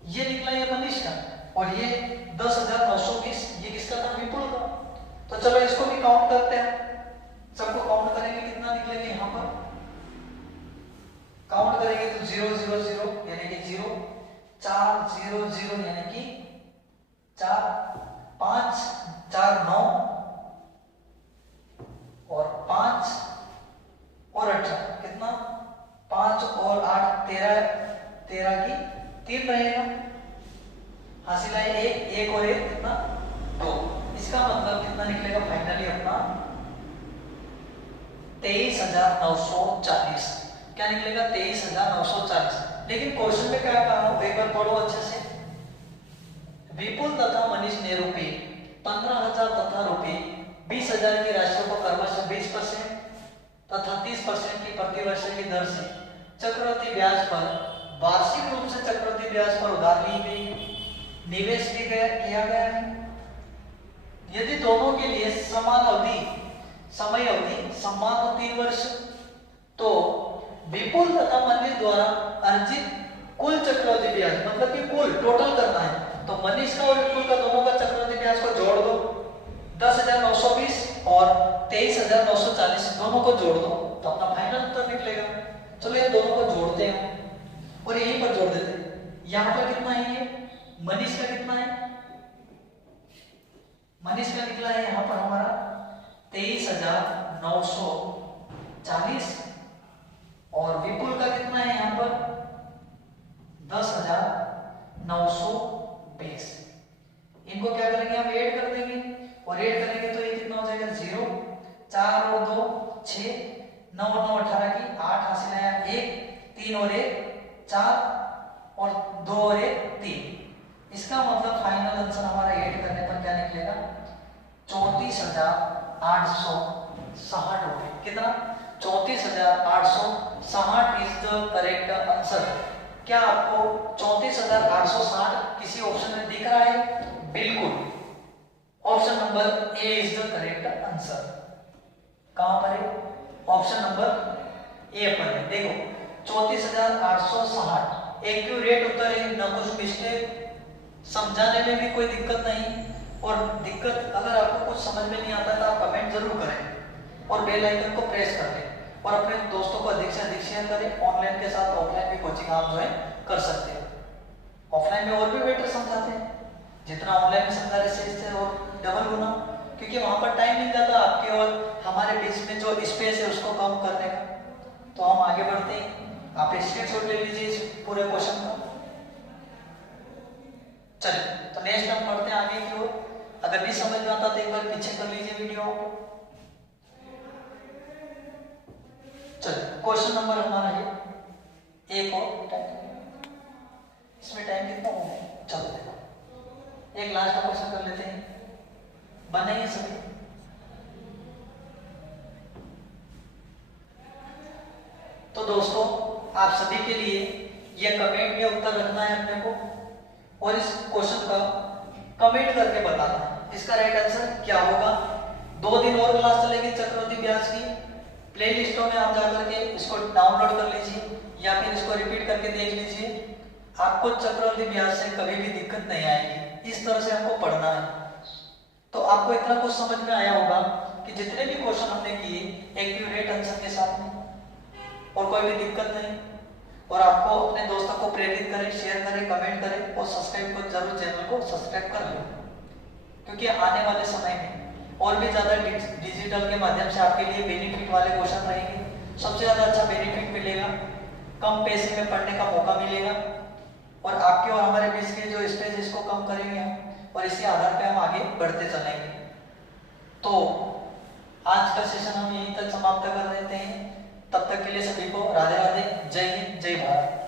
ये निकला ये मनीष का, और ये 10,920 ये किसका था? विपुल का। तो चलो इसको भी काउंट करते हैं। सबको काउंट करेंगे, कितना निकलेगा? यहाँ पर काउंट करेंगे तो 0 0 0 यानी कि 0, 4 0 0 यानी कि 4, 5 4 9 और 5 और 18 कितना? 5 और 8 13 13 की 3 रहेगा। हासिल है 1 और 1 कितना? 2। इसका मतलब कितना निकलेगा फाइनली अपना? 23,940। क्या निकलेगा? 23,940। लेकिन क्वेश्चन में क्या कहा? एक बार पढ़ो अच्छे से। विपुल तथा मनीष ने रुपए 15,000 तथा रुपए 20,000 की राशि को क्रमशः 20% तथा 30% की प्रतिवर्ष की दर से चक्रवृद्धि ब्याज पर वार्षिक रूप से चक्रवृद्धि ब्याज पर उधार ली गई निवेश किया गया है। यदि दोनों के लिए समान अवधि समय अवधि समान हो 3 वर्ष, तो विपुल तथा मनीष द्वारा अर्जित कुल चक्रवृद्धि ब्याज, मतलब कि कुल टोटल करना है। तो मनीष का और विपुल का दोनों का चक्रवृद्धि ब्याज को जोड़ दो, 10,920 और 23,940 दोनों को जोड़ दो तो अपना फाइनल उत्तर निकलेगा। चलो ये दोनों को जोड़ते हैं और यहीं पर जोड़ देते हैं। यहाँ पर कितना है, ये मनीष का कितना है, मनीष का निकला है यहाँ पर हमारा 23,940 और विपुल का कितना है यहाँ पर 10,920। इनको क्या करेंगे, हम ऐड कर देंगे और ऐड करेंगे तो ये कितना हो जाएगा 0, 4 और 2 6, 9 9 18 की 8 हासिल आया 1, 3 और 1 4 और 2 और 1 3। इसका मतलब फाइनल आंसर हमारा ऐड करने पर क्या निकलेगा 34,860 हो गए। कितना 34,860 इज द करेक्ट आंसर। क्या आपको 34,860 किसी ऑप्शन में दिख रहा है? बिल्कुल, option number A is the correct answer. कहां पर है? ऑप्शन नंबर ए पर है। देखो 34,860 एक्यूरेट उत्तर है, ना कुछ मिस्टेक, समझाने में भी कोई दिक्कत नहीं। और दिक्कत अगर आपको कुछ समझ में नहीं आता है तो आप कमेंट जरूर करें और बेल आइकन को प्रेस कर दें और अपने दोस्तों को अधिक से अधिक शेयर करें। ऑनलाइन के साथ ऑफलाइन भी कोचिंग आप जो है कर सकते हैं। ऑफलाइन में और भी बेटर समझाते हैं, जितना ऑनलाइन में समझा रहे इससे और डबल गुना, क्योंकि वहां पर टाइम मिल जाता है आपके और हमारे बीच में जो स्पेस है उसको कम करने का। तो हम आगे बढ़ते हैं, आप स्क्रीनशॉट ले लीजिए इस पूरे क्वेश्चन का। चलिए तो नेक्स्ट हम पढ़ते हैं आगे की ओर। अगर नहीं समझ में आता तो एक बार पीछे कर लीजिए वीडियो। चलिए क्वेश्चन नंबर हमारा है एक और टाइम, इसमें टाइम कितना हो गया, चलो देखो एक लास्ट का क्वेश्चन कर लेते हैं, बनाइए सभी। तो दोस्तों आप सभी के लिए यह कमेंट में उत्तर रखना है अपने को और इस क्वेश्चन का कमेंट करके बताना है इसका राइट आंसर क्या होगा। 2 दिन और क्लास चलेगी चक्रवृद्धि ब्याज की, प्लेलिस्टों में आप जाकर के इसको डाउनलोड कर लीजिए या फिर इसको रिपीट करके देख लीजिए। आपको चक्रवृद्धि ब्याज से कभी भी दिक्कत नहीं आएगी, इस तरह से हमको पढ़ना है। तो आपको इतना कुछ समझ में आया होगा कि जितने भी क्वेश्चन हमने किए एक्यूरेट आंसर के साथ में और कोई भी दिक्कत नहीं। और आपको अपने दोस्तों को प्रेरित करें, शेयर करें, कमेंट करें और सब्सक्राइब को जरूर चैनल को सब्सक्राइब कर लो, क्योंकि आने वाले समय में और भी ज्यादा डिजिटल के माध्यम से आपके लिए बेनिफिट वाले क्वेश्चन रहेंगे। सबसे ज्यादा अच्छा बेनिफिट मिलेगा, कम पैसे में पढ़ने का मौका मिलेगा और आपके और हमारे बीच के जो स्पेस इसको कम करेंगे हम और इसी आधार पे हम आगे बढ़ते चलेंगे। तो आज का सेशन हम यहीं तक समाप्त कर देते हैं। तब तक के लिए सभी को राधे राधे, जय हिंद, जय भारत।